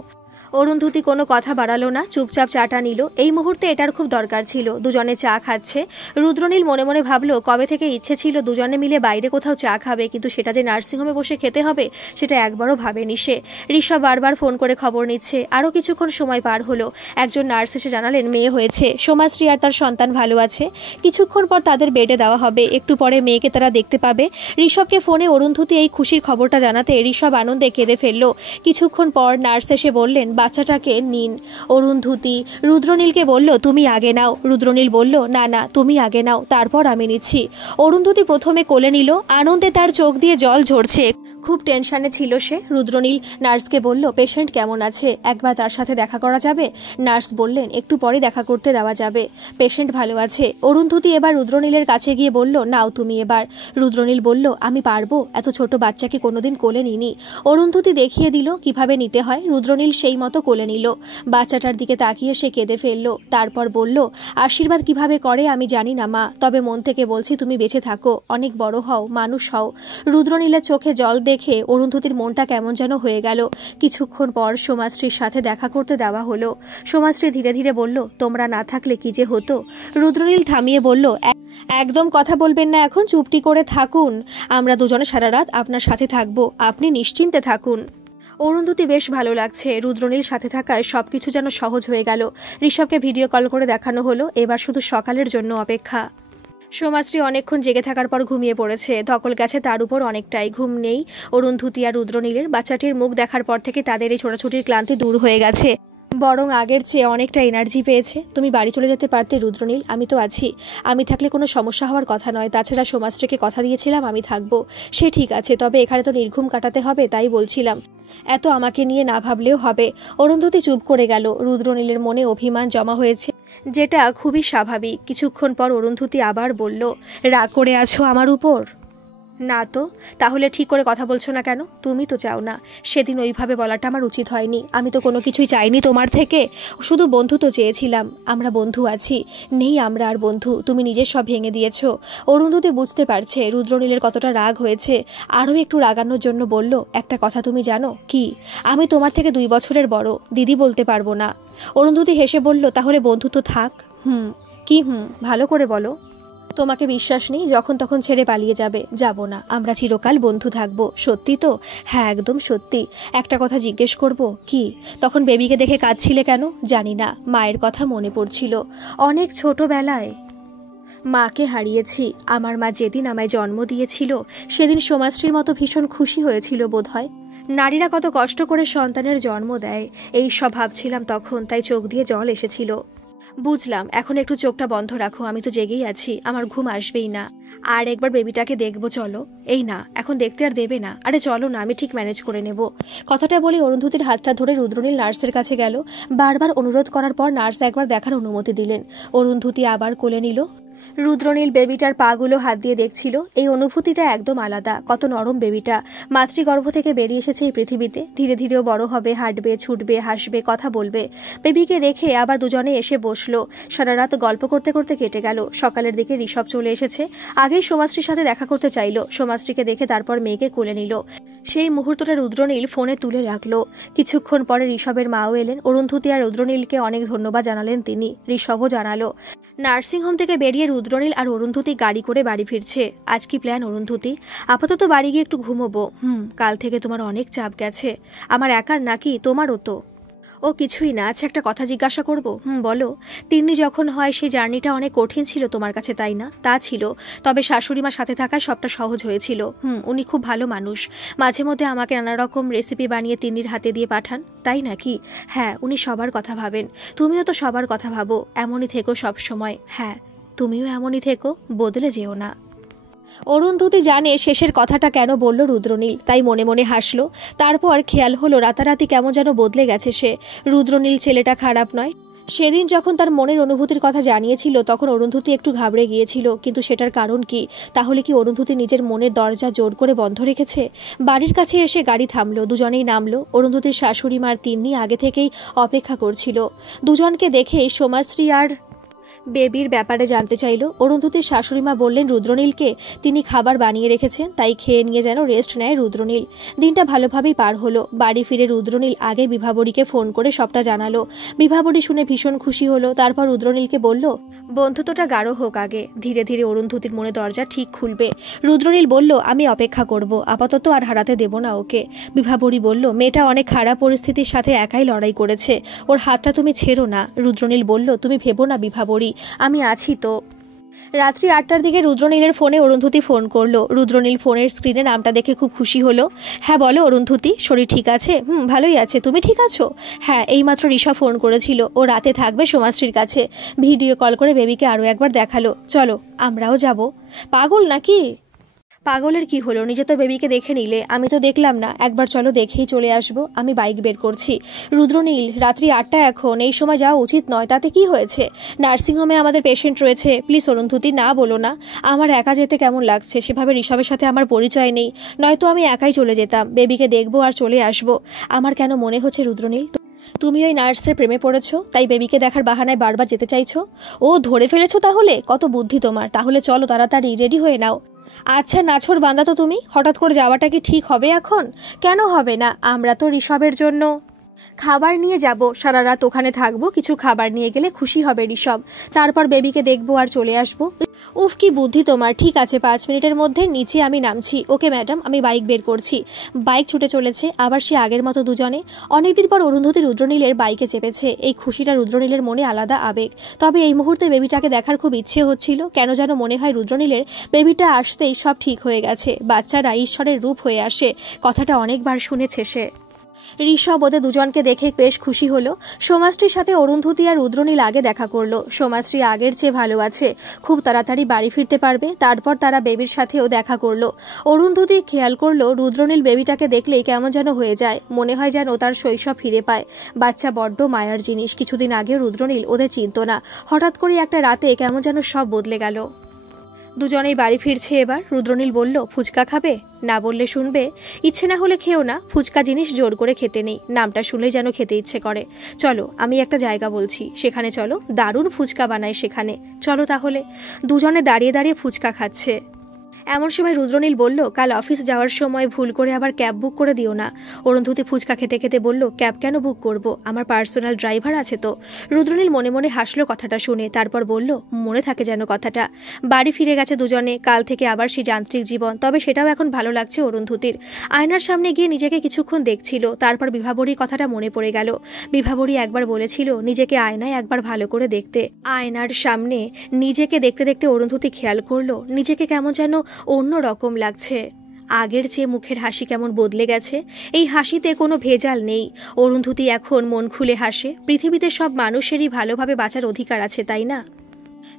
অরুন্ধতি কোনো কথা বাড়ালো না, চুপচাপ চাটা নিল। এই মুহূর্তে এটার খুব দরকার ছিল। দুজনে চা খাচ্ছে। রুদ্রনীল মনে মনে ভাবলো, কবে থেকে ইচ্ছে ছিল দুজনে মিলে বাইরে কোথাও চা খাবে, কিন্তু সেটা যে নার্সিংহোমে বসে খেতে হবে সেটা একবারও ভাবেনি সে। ঋষভ বারবার ফোন করে খবর নিচ্ছে। আরও কিছুক্ষণ সময় পার হলো। একজন নার্স এসে জানালেন মেয়ে হয়েছে, সোমাশ্রী আর তার সন্তান ভালো আছে। কিছুক্ষণ পর তাদের বেডে দেওয়া হবে, একটু পরে মেয়েকে তারা দেখতে পাবে। ঋষভকে ফোনে অরুন্ধতি এই খুশির খবরটা জানাতে ঋষভ আনন্দে কেঁদে ফেলল। কিছুক্ষণ পর নার্স এসে বললেন, বাচ্চাটাকে নিন। অরুন্ধতি রুদ্রনীলকে বলল, তুমি আগে নাও। রুদ্রনীল বলল, না না, তুমি আগে নাও, তারপর আমি নিচ্ছি। অরুন্ধতি প্রথমে কোলে নিল। আনন্দে তার চোখ দিয়ে জল ঝরছে। খুব টেনশনে ছিল সে। রুদ্রনীল নার্সকে বলল, পেশেন্ট কেমন আছে, একবার তার সাথে দেখা করা যাবে? নার্স বললেন, একটু পরে দেখা করতে দেওয়া যাবে, পেশেন্ট ভালো আছে। অরুন্ধতি এবার রুদ্রনীলের কাছে গিয়ে বলল, নাও তুমি এবার। রুদ্রনীল বলল, আমি পারবো, এত ছোট বাচ্চাকে কোনোদিন কোলে নিইনি। অরুন্ধতি দেখিয়ে দিল কিভাবে নিতে হয়। রুদ্রনীল সেই মতো কোলে নিল। বাচ্চাটার দিকে তাকিয়ে সে কেঁদে ফেলল। তারপর বলল, আশীর্বাদ কিভাবে করে আমি জানি না মা, তবে মন থেকে বলছি তুমি বেঁচে থাকো, অনেক বড় হও, মানুষ হও। রুদ্রনীলের চোখে জল দেখে অরুন্ধতির মনটা কেমন যেন হয়ে গেল। কিছুক্ষণ পর সোমাশ্রীর সাথে দেখা করতে দেওয়া হলো। সোমাশ্রী ধীরে ধীরে বলল, তোমরা না থাকলে কি যে হতো। রুদ্রনীল থামিয়ে বলল, একদম কথা বলবেন না এখন, চুপটি করে থাকুন। আমরা দুজনে সারা রাত আপনার সাথে থাকবো, আপনি নিশ্চিন্তে থাকুন। অরুন্ধতি বেশ ভালো লাগছে। রুদ্রনীল সাথে থাকায় সবকিছু যেন সহজ হয়ে গেল। ঋষভকে ভিডিও কল করে দেখানো হলো। এবার শুধু সকালের জন্য অপেক্ষা। সোমাশ্রী অনেকক্ষণ জেগে থাকার পর ঘুমিয়ে পড়েছে। ধকল গেছে তার উপর অনেকটাই। ঘুম নেই অরুন্ধতি আর রুদ্রনীলের। বাচ্চাটির মুখ দেখার পর থেকে তাদের এই ছোটাছুটির ক্লান্তি দূর হয়ে গেছে, বরং আগের চেয়ে অনেকটা এনার্জি পেয়েছে। তুমি বাড়ি চলে যেতে পারতে রুদ্রনীল, আমি তো আছি। আমি থাকলে কোনো সমস্যা হওয়ার কথা নয়। তাছাড়া সোমাশ্রীকে কথা দিয়েছিলাম আমি থাকবো, সে ঠিক আছে, তবে এখানে তো নির্ঘুম কাটাতে হবে, তাই বলছিলাম। এত আমাকে নিয়ে না ভাবলেও হবে। অরুন্ধতি চুপ করে গেল। রুদ্রনীলের মনে অভিমান জমা হয়েছে, যেটা খুবই স্বাভাবিক। কিছুক্ষণ পর অরুন্ধতি আবার বলল, রাগ করে আছো আমার উপর? না তো, তাহলে ঠিক করে কথা বলছো না কেন? তুমি তো চাও না। সেদিন ওইভাবে বলাটা আমার উচিত হয়নি। আমি তো কোনো কিছুই চাইনি তোমার থেকে, শুধু বন্ধু তো চেয়েছিলাম। আমরা বন্ধু আছি, নেই আমরা আর বন্ধু, তুমি নিজের সব ভেঙে দিয়েছো। অরুন্ধতি বুঝতে পারছে রুদ্রনীলের কতটা রাগ হয়েছে। আরও একটু রাগানোর জন্য বলল, একটা কথা তুমি জানো কি? আমি তোমার থেকে 2 বছরের বড়, দিদি বলতে পারবো না। অরুন্ধতি হেসে বলল, তাহলে বন্ধু তো থাক। কি ভালো করে বলো। তোমাকে বিশ্বাস নেই, যখন তখন ছেড়ে পালিয়ে যাবে। যাব না, আমরা চিরকাল বন্ধু থাকবো। সত্যি তো? হ্যাঁ, একদম সত্যি। একটা কথা জিজ্ঞেস করব? কি? তখন বেবিকে দেখে কাঁদছিলে কেন? জানি না, মায়ের কথা মনে পড়ছিল। অনেক ছোটবেলায় মাকে হারিয়েছি। আমার মা যেদিন আমায় জন্ম দিয়েছিল সেদিন সোমাশ্রীর মতো ভীষণ খুশি হয়েছিল বোধহয়। নারীরা কত কষ্ট করে সন্তানের জন্ম দেয়, এই সব ভাবছিলাম তখন, তাই চোখ দিয়ে জল এসেছিল। বুঝলাম, এখন একটু চোখটা বন্ধ রাখো, আমি তো জেগেই আছি, আমার ঘুম আসবেই না। আর একবার বেবিটাকে দেখবো, চলো। এই না, এখন দেখতে আর দেবে না। আরে চলো না, আমি ঠিক ম্যানেজ করে নেব। কথাটা বলে অরুন্ধতির হাতটা ধরে রুদ্রনীল নার্সের কাছে গেল। বারবার অনুরোধ করার পর নার্স একবার দেখার অনুমতি দিলেন। অরুন্ধতি আবার কোলে নিল। রুদ্রনীল বেবিটার পাগুলো হাত দিয়ে দেখছিল। এই অনুভূতিটা একদম আলাদা। কত নরম বেবিটা, মাতৃগর্ভ থেকে বেরিয়ে এসেছে এই পৃথিবীতে। ধীরে ধীরেও বড় হবে, হাঁটবে, ছুটবে, হাসবে, কথা বলবে। বেবিকে রেখে আবার দুজনে এসে বসলো। সারা রাত গল্প করতে করতে কেটে গেল। সকালের দিকে ঋষভ চলে এসেছে। আগেই সোমাশ্রীর সাথে দেখা করতে চাইলো। সোমাশ্রীকে দেখে তারপর মেয়েকে কোলে নিল। সেই মুহূর্তটা রুদ্রনীল ফোনে তুলে রাখলো। কিছুক্ষণ পরে ঋষভের মাও এলেন। অরুন্ধতি আর রুদ্রনীলকে অনেক ধন্যবাদ জানালেন তিনি। ঋষভও জানালো। নার্সিংহোম থেকে বেরিয়ে রুদ্রনীল আর অরুন্ধতি গাড়ি করে বাড়ি ফিরছে। আজ কি প্ল্যান অরুন্ধতি? আপাতত বাড়ি গিয়ে একটু ঘুমোবো। কাল থেকে তোমার অনেক চাপ গেছে। আমার একার নাকি, তোমারও তো? ও কিছুই না। আচ্ছা, একটা কথা জিজ্ঞাসা করব? বলো। তিন্নি যখন হয় সেই জার্নিটা অনেক কঠিন ছিল তোমার কাছে, তাই না? তা ছিল, তবে শাশুড়ি মা সাথে থাকায় সবটা সহজ হয়েছিল। উনি খুব ভালো মানুষ। মাঝে মধ্যে আমাকে নানা রকম রেসিপি বানিয়ে তিন্নির হাতে দিয়ে পাঠান। তাই নাকি? হ্যাঁ, উনি সবার কথা ভাবেন। তুমিও তো সবার কথা ভাবো। এমনই থেকো সব সময়। হ্যাঁ, তুমিও এমনই থেকো, বদলে যেও না। অরুন্ধতি জানে শেষের কথাটা কেন বলল রুদ্রনীল, তাই মনে মনে হাসলো। তারপর খেয়াল হলো রাতারাতি কেমন যেন বদলে গেছে সে। রুদ্রনীল ছেলেটা খারাপ নয়। সেদিন যখন তার মনের অনুভূতির কথা জানিয়েছিল তখন অরুন্ধতি একটু ঘাবড়ে গিয়েছিল, কিন্তু সেটার কারণ কি? তাহলে কি অরুন্ধতি নিজের মনের দরজা জোর করে বন্ধ রেখেছে? বাড়ির কাছে এসে গাড়ি থামলো। দুজনেই নামলো। অরুন্ধতির শাশুড়ি মার তিন্নি আগে থেকেই অপেক্ষা করছিল। দুজনকে দেখেই সোমাশ্রী আর বেবির ব্যাপারে জানতে চাইল। অরুন্ধতির শাশুড়িমা বললেন রুদ্রনীলকে তিনি খাবার বানিয়ে রেখেছেন, তাই খেয়ে নিয়ে যেন রেস্ট নেয় রুদ্রনীল। দিনটা ভালোভাবেই পার হলো। বাড়ি ফিরে রুদ্রনীল আগে বিভাবরীকে ফোন করে সবটা জানালো। বিভাবরী শুনে ভীষণ খুশি হলো। তারপর রুদ্রনীলকে বলল, বন্ধুত্বটা গাঢ় হোক আগে, ধীরে ধীরে অরুন্ধতির মনে দরজা ঠিক খুলবে। রুদ্রনীল বলল, আমি অপেক্ষা করব, আপাতত আর হারাতে দেব না ওকে। বিভাবরী বলল, মেয়েটা অনেক খারাপ পরিস্থিতির সাথে একাই লড়াই করেছে, ওর হাতটা তুমি ছেড়ো না। রুদ্রনীল বলল, তুমি ভেবো না বিভাবরী, আমি আছি তো। রাত্রি 8টার দিকে রুদ্রনীলের ফোনে অরুন্ধতি ফোন করলো। রুদ্রনীল ফোনের স্ক্রিনে নামটা দেখে খুব খুশি হলো। হ্যাঁ বলো অরুন্ধতি, শরীর ঠিক আছে? ভালোই আছে। তুমি ঠিক আছো? হ্যাঁ, এইমাত্র ঋষা ফোন করেছিল, ও রাতে থাকবে সোমাশ্রীর কাছে। ভিডিও কল করে বেবিকে আরও একবার দেখালো। চলো আমরাও যাব। পাগল নাকি? পাগলের কি হলো? নিজে তো বেবিকে দেখে নিলে, আমি তো দেখলাম না। একবার চলো, দেখেই চলে আসবো। আমি বাইক বের করছি। রুদ্রনীল, রাত্রি 8টা এখন, এই সময় যাওয়া উচিত নয়। তাতে কি হয়েছে? নার্সিংহোমে আমাদের পেশেন্ট রয়েছে। প্লিজ অরুন্ধতি, না বলো না। আমার একা যেতে কেমন লাগছে। সেভাবে ঋষভের সাথে আমার পরিচয় নেই, নয়তো আমি একাই চলে যেতাম। বেবিকে দেখবো আর চলে আসবো। আমার কেন মনে হচ্ছে রুদ্রনীল তুমি ওই নার্সের প্রেমে পড়েছো, তাই বেবিকে দেখার বাহানায় বারবার যেতে চাইছো। ও ধরে ফেলেছো তাহলে? কত বুদ্ধি তোমার। তাহলে চলো তাড়াতাড়ি রেডি হয়ে নাও। আচ্ছা নাছোড় বান্দা তো তুমি, হঠাৎ করে যাওয়াটা কি ঠিক হবে এখন? কেন হবে না? আমরা তো ঋষভের জন্য খাবার নিয়ে যাব, সারা রাত ওখানে থাকবো। কিছু খাবার নিয়ে গেলে খুশি হবে ঋষভ। তারপর বেবিকে দেখবো আর চলে আসবো। উফ, কি বুদ্ধি তোমার। ঠিক আছে, 5 মিনিটের মধ্যে নিচে আমি নামছি। ওকে ম্যাডাম, আমি বাইক বের করছি। বাইক ছুটে চলেছে আবার সে আগের মতো দুজনে। অনেকদিন পর অরুন্ধতি রুদ্রনীলের বাইকে চেপেছে। এই খুশিটা রুদ্রনীলের মনে আলাদা আবেগ। তবে এই মুহূর্তে বেবিটাকে দেখার খুব ইচ্ছে হচ্ছিল। কেন যেন মনে হয় রুদ্রনীলের বেবিটা আসতেই সব ঠিক হয়ে গেছে। বাচ্চারা ঈশ্বরের রূপ হয়ে আসে, কথাটা অনেকবার শুনেছে সে। ঋষভ ওদের দুজনকে দেখে বেশ খুশি হলো। সোমাশ্রীর সাথে অরুন্ধতি আর রুদ্রনীল আগে দেখা করলো। সোমাশ্রী আগের চেয়ে ভালো আছে, খুব তাড়াতাড়ি বাড়ি ফিরতে পারবে। তারপর তারা বেবির সাথেও দেখা করলো। অরুন্ধতি খেয়াল করলো রুদ্রনীল বেবিটাকে দেখলেই কেমন যেন হয়ে যায়। মনে হয় যেন তার শৈশব ফিরে পায়। বাচ্চা বড্ড মায়ার জিনিস। কিছুদিন আগে রুদ্রনীল ওদের চিনত না। হঠাৎ করে একটা রাতে কেমন যেন সব বদলে গেল। দুজনেই বাড়ি ফিরছে এবার। রুদ্রনীল বলল, ফুচকা খাবে? না বললে শুনবে। ইচ্ছে না হলে খেও না। ফুচকা জিনিস জোর করে খেতে নেই, নামটা শুনলেই যেন খেতে ইচ্ছে করে। চলো, আমি একটা জায়গা বলছি, সেখানে চলো। দারুণ ফুচকা বানায় সেখানে। চলো তাহলে। দুজনে দাঁড়িয়ে দাঁড়িয়ে ফুচকা খাচ্ছে। এমন সময় রুদ্রনীল বলল, কাল অফিস যাওয়ার সময় ভুল করে আবার ক্যাব বুক করে দিও না। অরুন্ধতি ফুচকা খেতে খেতে বলল, ক্যাব কেন বুক করব? আমার পার্সোনাল ড্রাইভার আছে তো। রুদ্রনীল মনে মনে হাসলো কথাটা শুনে। তারপর বলল, মনে থাকে যেন কথাটা। বাড়ি ফিরে গেছে দুজনে। কাল থেকে আবার সেই যান্ত্রিক জীবন, তবে সেটাও এখন ভালো লাগছে অরুন্ধতির। আয়নার সামনে গিয়ে নিজেকে কিছুক্ষণ দেখছিল। তারপর বিভাবরীর কথাটা মনে পড়ে গেল। বিভাবরী একবার বলেছিল নিজেকে আয়নায় একবার ভালো করে দেখতে। আয়নার সামনে নিজেকে দেখতে দেখতে অরুন্ধতি খেয়াল করলো নিজেকে কেমন যেন অন্য রকম লাগছে। আগের চেয়ে মুখের হাসি কেমন বদলে গেছে। এই হাসিতে কোনো ভেজাল নেই। অরুন্ধতী এখন মন খুলে হাসে। পৃথিবীতে সব মানুষেরই ভালোভাবে বাঁচার অধিকার আছে, তাই না?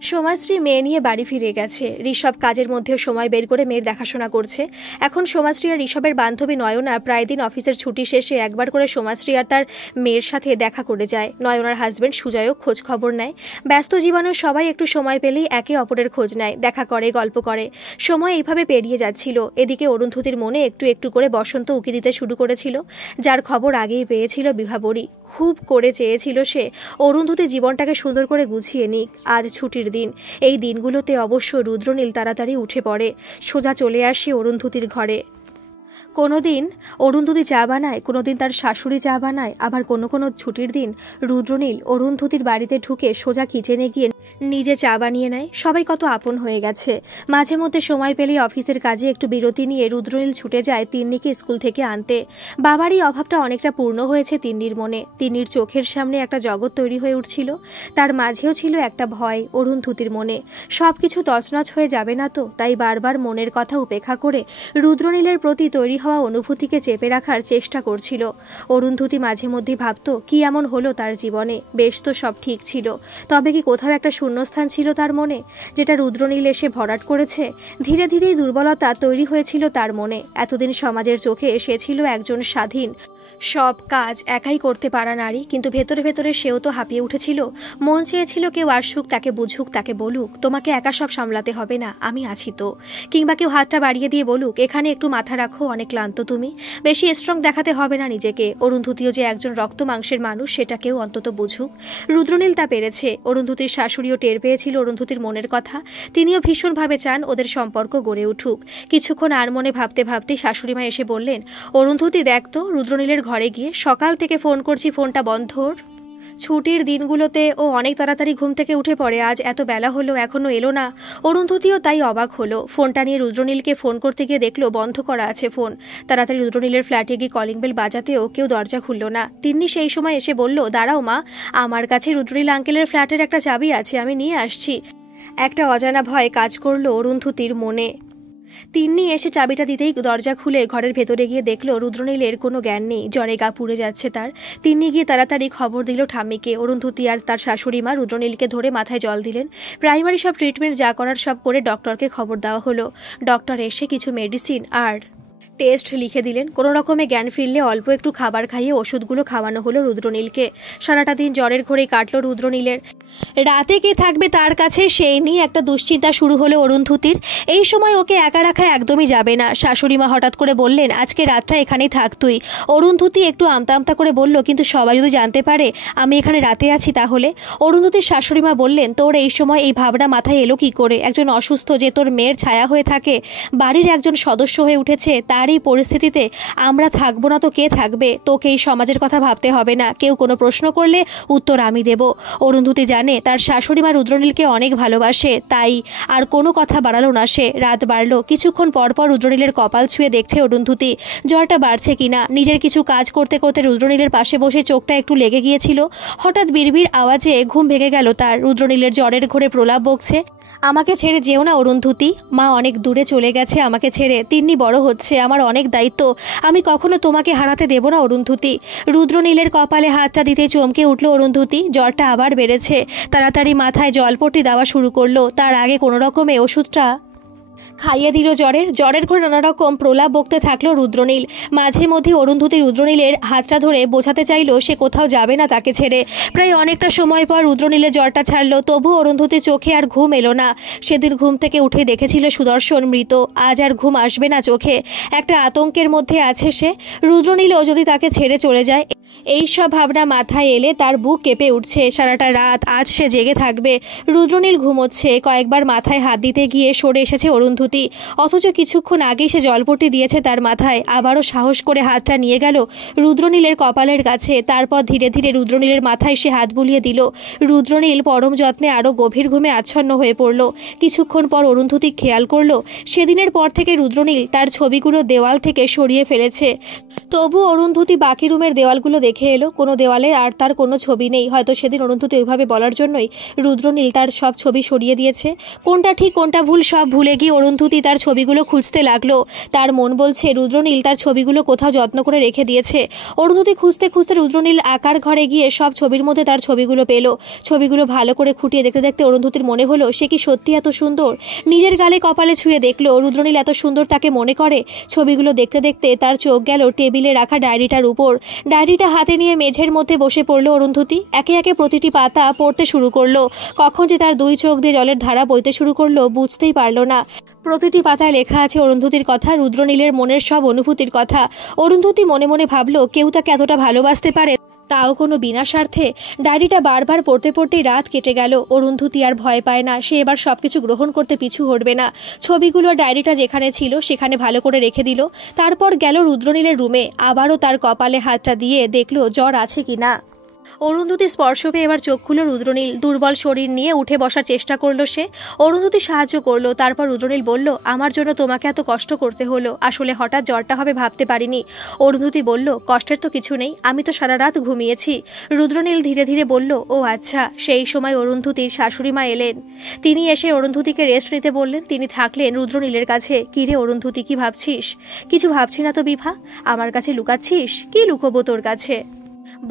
সোমাশ্রী মেয়ে নিয়ে বাড়ি ফিরে গেছে। ঋষভ কাজের মধ্যেও সময় বের করে মেয়ের দেখাশোনা করছে। এখন সোমাশ্রী আর ঋষভের বান্ধবী নয়না প্রায় দিন অফিসের ছুটি শেষে একবার করে সোমাশ্রী আর তার মেয়ের সাথে দেখা করে যায়। নয়নার হাজবেন্ড সুজয়ও খোঁজ খবর নেয়। ব্যস্ত জীবনে সবাই একটু সময় পেলেই একে অপরের খোঁজ নেয়, দেখা করে, গল্প করে। সময় এইভাবে পেরিয়ে যাচ্ছিল। এদিকে অরুন্ধতীর মনে একটু একটু করে বসন্ত উকি দিতে শুরু করেছিল, যার খবর আগেই পেয়েছিল বিভাবরী। খুব করে চেয়েছিল সে অরুন্ধতী জীবনটাকে সুন্দর করে গুছিয়ে নিক। আজ ছুটির দিন। এই দিনগুলোতে অবশ্য রুদ্রনীল তাড়াতাড়ি উঠে পড়ে, সোজা চলে আসে অরুন্ধতীর ঘরে। কোনোদিন অরুন্ধতী চা বানায়, কোনোদিন তার শাশুড়ি চা বানায়, আবার কোনো কোনো ছুটির দিন রুদ্রনীল অরুন্ধতীর বাড়িতে ঢুকে সোজা কিচেনে গিয়ে নিজে চা বানিয়ে নেয়। সবাই কত আপন হয়ে গেছে। মাঝে মধ্যে সময় পেলে অফিসের কাজে একটু বিরতি নিয়ে রুদ্রনীল ছুটে যায় তিন্নিকে স্কুল থেকে আনতে। বাবারই অভাবটা অনেকটা পূর্ণ হয়েছে তিন্নির মনে। তিন্নির চোখের সামনে একটা জগৎ তৈরি হয়ে উঠছিল। তার মাঝেও ছিল একটা ভয় অরুন্ধতীর মনে, সব কিছু তছনছ হয়ে যাবে না তো। তাই বারবার মনের কথা উপেক্ষা করে রুদ্রনীলের প্রতি তৈরি হওয়া অনুভূতিকে চেপে রাখার চেষ্টা করছিল। অরুন্ধতী মাঝে মধ্যে ভাবত, কি এমন হলো তার জীবনে? বেশ তো সব ঠিক ছিল, তবে কি কোথাও একটা শূন্যস্থান ছিল তার মনে, যেটা রুদ্রনীল এসে ভরাট করেছে? ধীরে ধীরেই দুর্বলতা তৈরি হয়েছিল তার মনে। এতদিন সমাজের চোখে সে ছিল একজন স্বাধীন, সব কাজ একাই করতে পারা নারী, কিন্তু ভেতরে ভেতরে সেও তো হাঁপিয়ে উঠেছিল। মন চেয়েছিল কেউ আসুক, তাকে বুঝুক, তাকে বলুক, তোমাকে একা সব সামলাতে হবে না, আমি আছি তো। কিংবা কেউ হাতটা বাড়িয়ে দিয়ে বলুক, এখানে একটু মাথা রাখো, অনেক ক্লান্ত তুমি, বেশি স্ট্রং দেখাতে হবে না নিজেকে। অরুন্ধতীও যে একজন রক্ত মাংসের মানুষ, সেটা কেউ অন্তত বুঝুক। রুদ্রনীল তা পেরেছে। অরুন্ধতীর শাশুড়িও টের পেয়েছিল অরুন্ধতীর মনের কথা। তিনিও ভীষণভাবে চান ওদের সম্পর্ক গড়ে উঠুক। কিছুক্ষণ আর মনে ভাবতে ভাবতে শাশুড়িমা এসে বললেন, অরুন্ধতী দেখ তো, রুদ্রনীলের ঘরে গিয়ে, সকাল থেকে ফোন করছি, ফোনটা বন্ধ। ছুটির দিনগুলোতে ও অনেক তাড়াতাড়ি ঘুম থেকে উঠে পড়ে, আজ এত বেলা হলো এখনো এলো না। অরুন্ধতীও তাই অবাক হলো। ফোনটা নিয়ে রুদ্রনীলকে ফোন করতে গিয়ে দেখলো বন্ধ করা আছে ফোন। তাড়াতাড়ি রুদ্রনীলের ফ্ল্যাটে গিয়ে কলিং বেল বাজাতেও কেউ দরজা খুলল না। তিন্নি সেই সময় এসে বলল, দাঁড়াও মা, আমার কাছে রুদ্রনীল আঙ্কেলের ফ্ল্যাটের একটা চাবি আছে, আমি নিয়ে আসছি। একটা অজানা ভয় কাজ করলো অরুন্ধতীর মনে। তিন্নি এসে চাবিটা দিতেই দরজা খুলে ঘরের ভেতরে গিয়ে দেখলো রুদ্রনীলের কোনো জ্ঞান নেই, জ্বরে গা পুড়ে যাচ্ছে তার। তিন্নি গিয়ে তাড়াতাড়ি খবর দিল ঠাম্মিকে। অরুন্ধতী আর তার শাশুড়ি মা রুদ্রনীলকে ধরে মাথায় জল দিলেন। প্রাইমারি সব ট্রিটমেন্ট যা করার সব করে ডক্টরকে খবর দেওয়া হলো। ডক্টর এসে কিছু মেডিসিন আর টেস্ট লিখে দিলেন। কোনো রকমে জ্ঞান ফিরলে অল্প একটু খাবার খাইয়ে ওষুধগুলো খাওয়ানো হলো রুদ্রনীলকে। সারাটা দিন জ্বরের ঘোরেই কাটলো রুদ্রনীলের। রাতে কে থাকবে তার কাছে, সেই নিয়ে একটা দুশ্চিন্তা শুরু হলো অরুন্ধতীর। এই সময় ওকে একা রাখা একদমই যাবে না। শাশুড়িমা হঠাৎ করে বললেন, আজকে রাতটা এখানেই থাক তুই। অরুন্ধতী একটু আমতা আমতা করে বলল, কিন্তু সবাই যদি জানতে পারে আমি এখানে রাতে আছি তাহলে? অরুন্ধতীর শাশুড়িমা বললেন, তোর এই সময় এই ভাবনা মাথায় এলো কি করে? একজন অসুস্থ যে তোর মেয়ের ছায়া হয়ে থাকে, বাড়ির একজন সদস্য হয়ে উঠেছে, তার এই পরিস্থিতিতে আমরা থাকবো না তো কে থাকবে? তোকে এই সমাজের কথা ভাবতে হবে না। কেউ কোনো প্রশ্ন করলে উত্তর আমি দেব। অরুন্ধতী জানে তার শাশুড়িমা রুদ্রনীলকে অনেক ভালোবাসে, তাই আর কোনো কথা বাড়ালো না সে। রাত বাড়লো। কিছুক্ষণ পর পর রুদ্রনীলের কপাল ছুঁয়ে দেখছে অরুন্ধতী জ্বরটা বাড়ছে কিনা। নিজের কিছু কাজ করতে করতে রুদ্রনীলের পাশে বসে চোখটা একটু লেগে গিয়েছিল। হঠাৎ বিড়বিড় আওয়াজে ঘুম ভেঙে গেল তার। রুদ্রনীলের জ্বরের ঘোরে প্রলাপ বকছে, আমাকে ছেড়ে যেও না অরুন্ধতী, মা অনেক দূরে চলে গেছে আমাকে ছেড়ে, তিন্নি বড় হচ্ছে, আমার অনেক দায়িত্ব, আমি কখনো তোমাকে হারাতে দেব না অরুন্ধতী। রুদ্রনীলের কপালে হাতটা দিতে চমকে উঠল অরুন্ধতী। জ্বরটা আবার বেড়েছে। তাড়াতাড়ি মাথায় জলপট্টি দেওয়া শুরু করলো। তার আগে কোনো রকমে ওষুধটা খাইয়ে দিল জ্বরের ঘরে নানা রকম প্রলাপ বকতে থাকলো রুদ্রনীল। মাঝে মধ্যে অরুন্ধতী রুদ্রনীলের হাতটা ধরে বোঝাতে চাইলো সে কোথাও যাবে না তাকে ছেড়ে। প্রায় অনেকটা সময় পর রুদ্রনীলের জ্বরটা ছাড়লো, তবু অরুন্ধতীর চোখে আর ঘুম এলো না। সেদিন ঘুম থেকে উঠে দেখেছিল সুদর্শন মৃত। আজ আর ঘুম আসবে না চোখে। একটা আতঙ্কের মধ্যে আছে সে। রুদ্রনীলও যদি তাকে ছেড়ে চলে যায়, এই সব ভাবনা মাথায় এলে তার বুক কেঁপে উঠছে। সারাটা রাত আজ সে জেগে থাকবে। রুদ্রনীল ঘুমোচ্ছে। কয়েকবার মাথায় হাত দিতে গিয়ে সরে এসেছে অরুন্ধতী, অথচ কিছুক্ষণ আগেই সে জলপট্টি দিয়েছে তার মাথায়। আবারও সাহস করে হাতটা নিয়ে গেল রুদ্রনীলের কপালের কাছে। তারপর ধীরে ধীরে রুদ্রনীলের মাথায় সে হাত বুলিয়ে দিল। রুদ্রনীল পরম যত্নে আরও গভীর ঘুমে আচ্ছন্ন হয়ে পড়ল। কিছুক্ষণ পর অরুন্ধতী খেয়াল করল সেদিনের পর থেকে রুদ্রনীল তার ছবিগুলো দেওয়াল থেকে সরিয়ে ফেলেছে। তবু অরুন্ধতী বাকি রুমের দেওয়ালগুলো দেখে এলো, কোনো দেওয়ালে আর তার কোনো ছবি নেই। হয়তো সেদিন অরুন্ধতী ওইভাবে বলার জন্যই রুদ্রনীল তার সব ছবি সরিয়ে দিয়েছে। কোনটা ঠিক কোনটা ভুল সব ভুলে গিয়ে অরুন্ধতী তার ছবিগুলো খুঁজতে লাগলো। তার মন বলছে রুদ্রনীল তার ছবিগুলো কোথাও যত্ন করে রেখে দিয়েছে। অরুন্ধতী খুঁজতে খুঁজতে রুদ্রনীল আঁকার ঘরে গিয়ে সব ছবির মধ্যে তার ছবিগুলো পেল। ছবিগুলো ভালো করে খুঁটিয়ে দেখতে দেখতে অরুন্ধতীর মনে হলো সে কি সত্যি এত সুন্দর। নিজের গালে কপালে ছুঁয়ে দেখলো রুদ্রনীল এত সুন্দর তাকে মনে করে। ছবিগুলো দেখতে দেখতে তার চোখ গেল টেবিলে রাখা ডায়েরিটার উপর। ডায়েরিটা হাতে নিয়ে মেঝের মধ্যে বসে পড়লো অরুন্ধতী। একে একে প্রতিটি পাতা পড়তে শুরু করলো। কখন যে তার দুই চোখ দিয়ে জলের ধারা বইতে শুরু করলো বুঝতেই পারলো না। প্রতিটি পাতায় লেখা আছে অরুন্ধতীর কথা, রুদ্রনীলের মনের সব অনুভূতির কথা। অরুন্ধতী মনে মনে ভাবলো কেউ তাকে এতটা ভালোবাসতে পারে, তাও কোনো বিনা স্বার্থে। ডায়েরিটা বারবার পড়তে পড়তেই রাত কেটে গেল। অরুন্ধতী আর ভয় পায় না, সে এবার সবকিছু গ্রহণ করতে পিছু হটবে না। ছবিগুলো ডায়েরিটা যেখানে ছিল সেখানে ভালো করে রেখে দিল। তারপর গেল রুদ্রনীলের রুমে। আবারও তার কপালে হাতটা দিয়ে দেখলো জ্বর আছে কিনা। অরুন্ধতী স্পর্শ পেয়ে এবার চোখ খুলল রুদ্রনীল। দুর্বল শরীর নিয়ে উঠে বসার চেষ্টা করলো সে। অরুন্ধতী সাহায্য করলো। তারপর রুদ্রনীল বলল, আমার জন্য তোমাকে এত কষ্ট করতে হলো, আসলে হঠাৎ জ্বরটা হবে ভাবতে পারিনি। অরুন্ধতী বলল, কষ্টের তো কিছু নেই, আমি তো সারা রাত ঘুমিয়েছি। রুদ্রনীল ধীরে ধীরে বলল, ও আচ্ছা। সেই সময় অরুন্ধতীর শাশুড়ি মা এলেন। তিনি এসে অরুন্ধতীকে রেস্ট নিতে বললেন। তিনি থাকলেন রুদ্রনীলের কাছে। কি রে অরুন্ধতী, কি ভাবছিস? কিছু ভাবছি না তো বিভা। আমার কাছে লুকাচ্ছিস? কি লুকোবো তোর কাছে?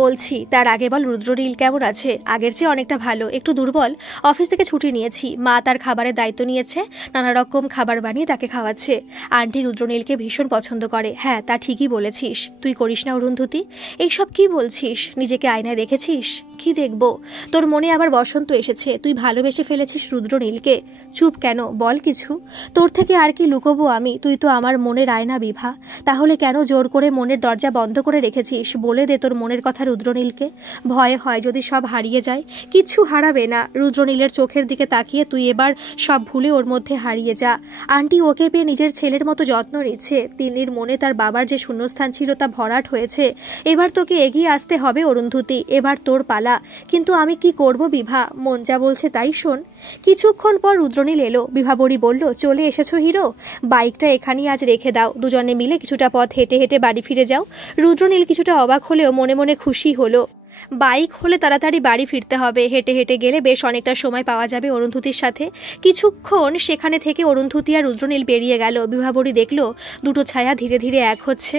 বলছি, তার আগে বল রুদ্রনীল কেমন আছে? আগের চেয়ে অনেকটা ভালো, একটু দুর্বল। অফিস থেকে ছুটি নিয়েছি, মা তার খাবারের দায়িত্ব নিয়েছে, নানা রকম খাবার বানিয়ে তাকে খাওয়াচ্ছে। আন্টি রুদ্রনীলকে ভীষণ পছন্দ করে। হ্যাঁ, তা ঠিকই বলেছিস। তুই করিস না অরুন্ধতী, এইসব কি বলছিস? নিজেকে আয়নায় দেখেছিস? কি দেখব? তোর মনে আবার বসন্ত এসেছে, তুই ভালোবেসে ফেলেছিস রুদ্রনীলকে। চুপ কেন, বল কিছু। তোর থেকে আর কি লুকোবো আমি? তুই তো আমার মনের আয়না বিভা। তাহলে কেন জোর করে মনের দরজা বন্ধ করে রেখেছিস? বলে দে তোর মনের কথা রুদ্রনীলকে। ভয় হয় যদি সব হারিয়ে যায়। কিচ্ছু হারাবে না। রুদ্রনীলের চোখের দিকে তাকিয়ে তুই এবার সব ভুলে ওর মধ্যে হারিয়ে যা। আন্টি ওকে পেয়ে নিজের ছেলের মতো যত্ন নিচ্ছে। তিন্নির মনে তার বাবার যে শূন্যস্থান ছিল তা ভরাট হয়েছে। এবার তোকে এগিয়ে আসতে হবে অরুন্ধতী, এবার তোর পালা। কিন্তু আমি কি করব বিভা? মন যা বলছে তাই শোন। কিছুক্ষণ পর রুদ্রনীল এলো। বিভাবরী বলল, চলে এসেছো হিরো? বাইকটা এখানেই আজ রেখে দাও, দুজনে মিলে কিছুটা পথ হেঁটে হেঁটে বাড়ি ফিরে যাও। রুদ্রনীল কিছুটা অবাক হলেও মনে মনে খুশি হলো। বাইক হলে তাড়াতাড়ি বাড়ি ফিরতে হবে। হেঁটে হেঁটে গেলে বেশ অনেকটা সময় পাওয়া যাবে অরুন্ধতীর সাথে। কিছুক্ষণ সেখানে থেকে অরুন্ধতী আর রুদ্রনীল বেরিয়ে গেল। বিভাবরী দেখল দুটো ছায়া ধীরে ধীরে এক হচ্ছে।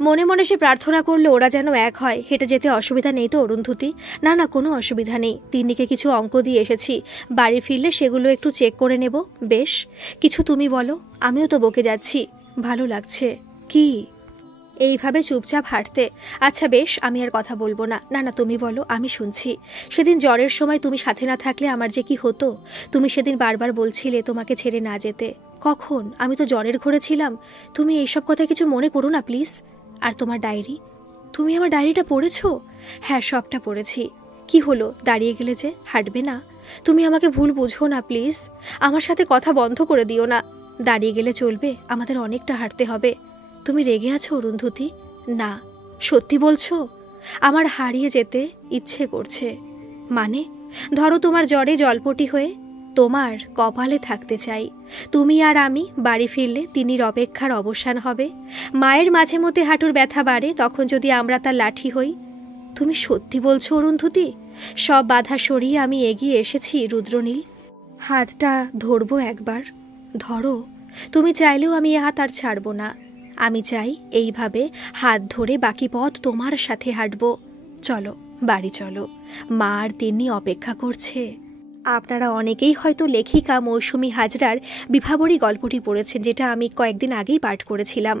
মনে মনে সে প্রার্থনা করলো ওরা যেন এক হয়। হেঁটে যেতে অসুবিধা নেই তো অরুন্ধতী? না না, কোনো অসুবিধা নেই। তিন্নিকে কিছু অঙ্ক দিয়ে এসেছি, বাড়ি ফিরলে সেগুলো একটু চেক করে নেব। বেশ, কিছু তুমি বলো, আমিও তো বকে যাচ্ছি। ভালো লাগছে। কি? এইভাবে চুপচাপ হাঁটতে। আচ্ছা বেশ, আমি আর কথা বলবো না। না না, তুমি বলো, আমি শুনছি। সেদিন জ্বরের সময় তুমি সাথে না থাকলে আমার যে কি হতো। তুমি সেদিন বারবার বলছিলে তোমাকে ছেড়ে না যেতে। কখন? আমি তো জ্বরের ঘরে ছিলাম। তুমি এইসব কথা কিছু মনে করো না প্লিজ। আর তোমার ডায়েরি, তুমি আমার ডায়েরিটা পড়েছো? হ্যাঁ, সবটা পড়েছি। কি হলো, দাঁড়িয়ে গেলে যে? হাঁটবে না? তুমি আমাকে ভুল বুঝো না প্লিজ। আমার সাথে কথা বন্ধ করে দিও না। দাঁড়িয়ে গেলে চলবে? আমাদের অনেকটা হাঁটতে হবে। তুমি রেগে আছো অরুন্ধতী? না, সত্যি বলছো? আমার হারিয়ে যেতে ইচ্ছে করছে। মানে? ধরো তোমার জ্বরে জলপটি হয়ে তোমার কপালে থাকতে চাই। তুমি আর আমি বাড়ি ফিরলে তিনির অপেক্ষার অবসান হবে। মায়ের মাঝে মধ্যে হাঁটুর ব্যথা বাড়ে, তখন যদি আমরা তার লাঠি হই। তুমি সত্যি বলছো অরুন্ধতী? সব বাধা সরিয়ে আমি এগিয়ে এসেছি রুদ্রনীল। হাতটা ধরবো একবার? ধরো। তুমি চাইলেও আমি এ হাত আর ছাড়বো না। আমি চাই এইভাবে হাত ধরে বাকি পথ তোমার সাথে হাঁটবো। চলো, বাড়ি চলো, মা আর তিন্নি অপেক্ষা করছে। আপনারা অনেকেই হয়তো লেখিকা মৌসুমী হাজরার বিভাবরী গল্পটি পড়েছেন, যেটা আমি কয়েকদিন আগেই পাঠ করেছিলাম।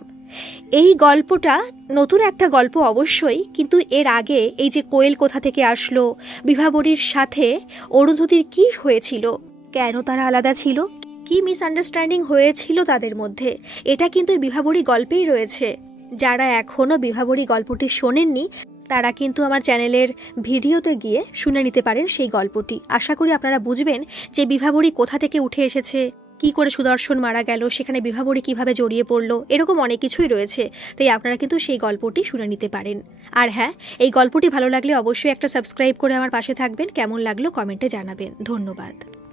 এই গল্পটা নতুন একটা গল্প অবশ্যই, কিন্তু এর আগে এই যে কোয়েল কোথা থেকে আসলো, বিভাবরীর সাথে অরুন্ধতীর কি হয়েছিল, কেন তারা আলাদা ছিল, কি মিসআন্ডারস্ট্যান্ডিং হয়েছিল তাদের মধ্যে, এটা কিন্তু বিভাবরী গল্পেই রয়েছে। যারা এখনও বিভাবরী গল্পটি শোনেননি তারা কিন্তু আমার চ্যানেলের ভিডিওতে গিয়ে শুনে নিতে পারেন সেই গল্পটি। আশা করি আপনারা বুঝবেন যে বিভাবরী কোথা থেকে উঠে এসেছে, কি করে সুদর্শন মারা গেল, সেখানে বিভাবরী কিভাবে জড়িয়ে পড়লো, এরকম অনেক কিছুই রয়েছে। তাই আপনারা কিন্তু সেই গল্পটি শুনে নিতে পারেন। আর হ্যাঁ, এই গল্পটি ভালো লাগলে অবশ্যই একটা সাবস্ক্রাইব করে আমার পাশে থাকবেন। কেমন লাগলো কমেন্টে জানাবেন। ধন্যবাদ।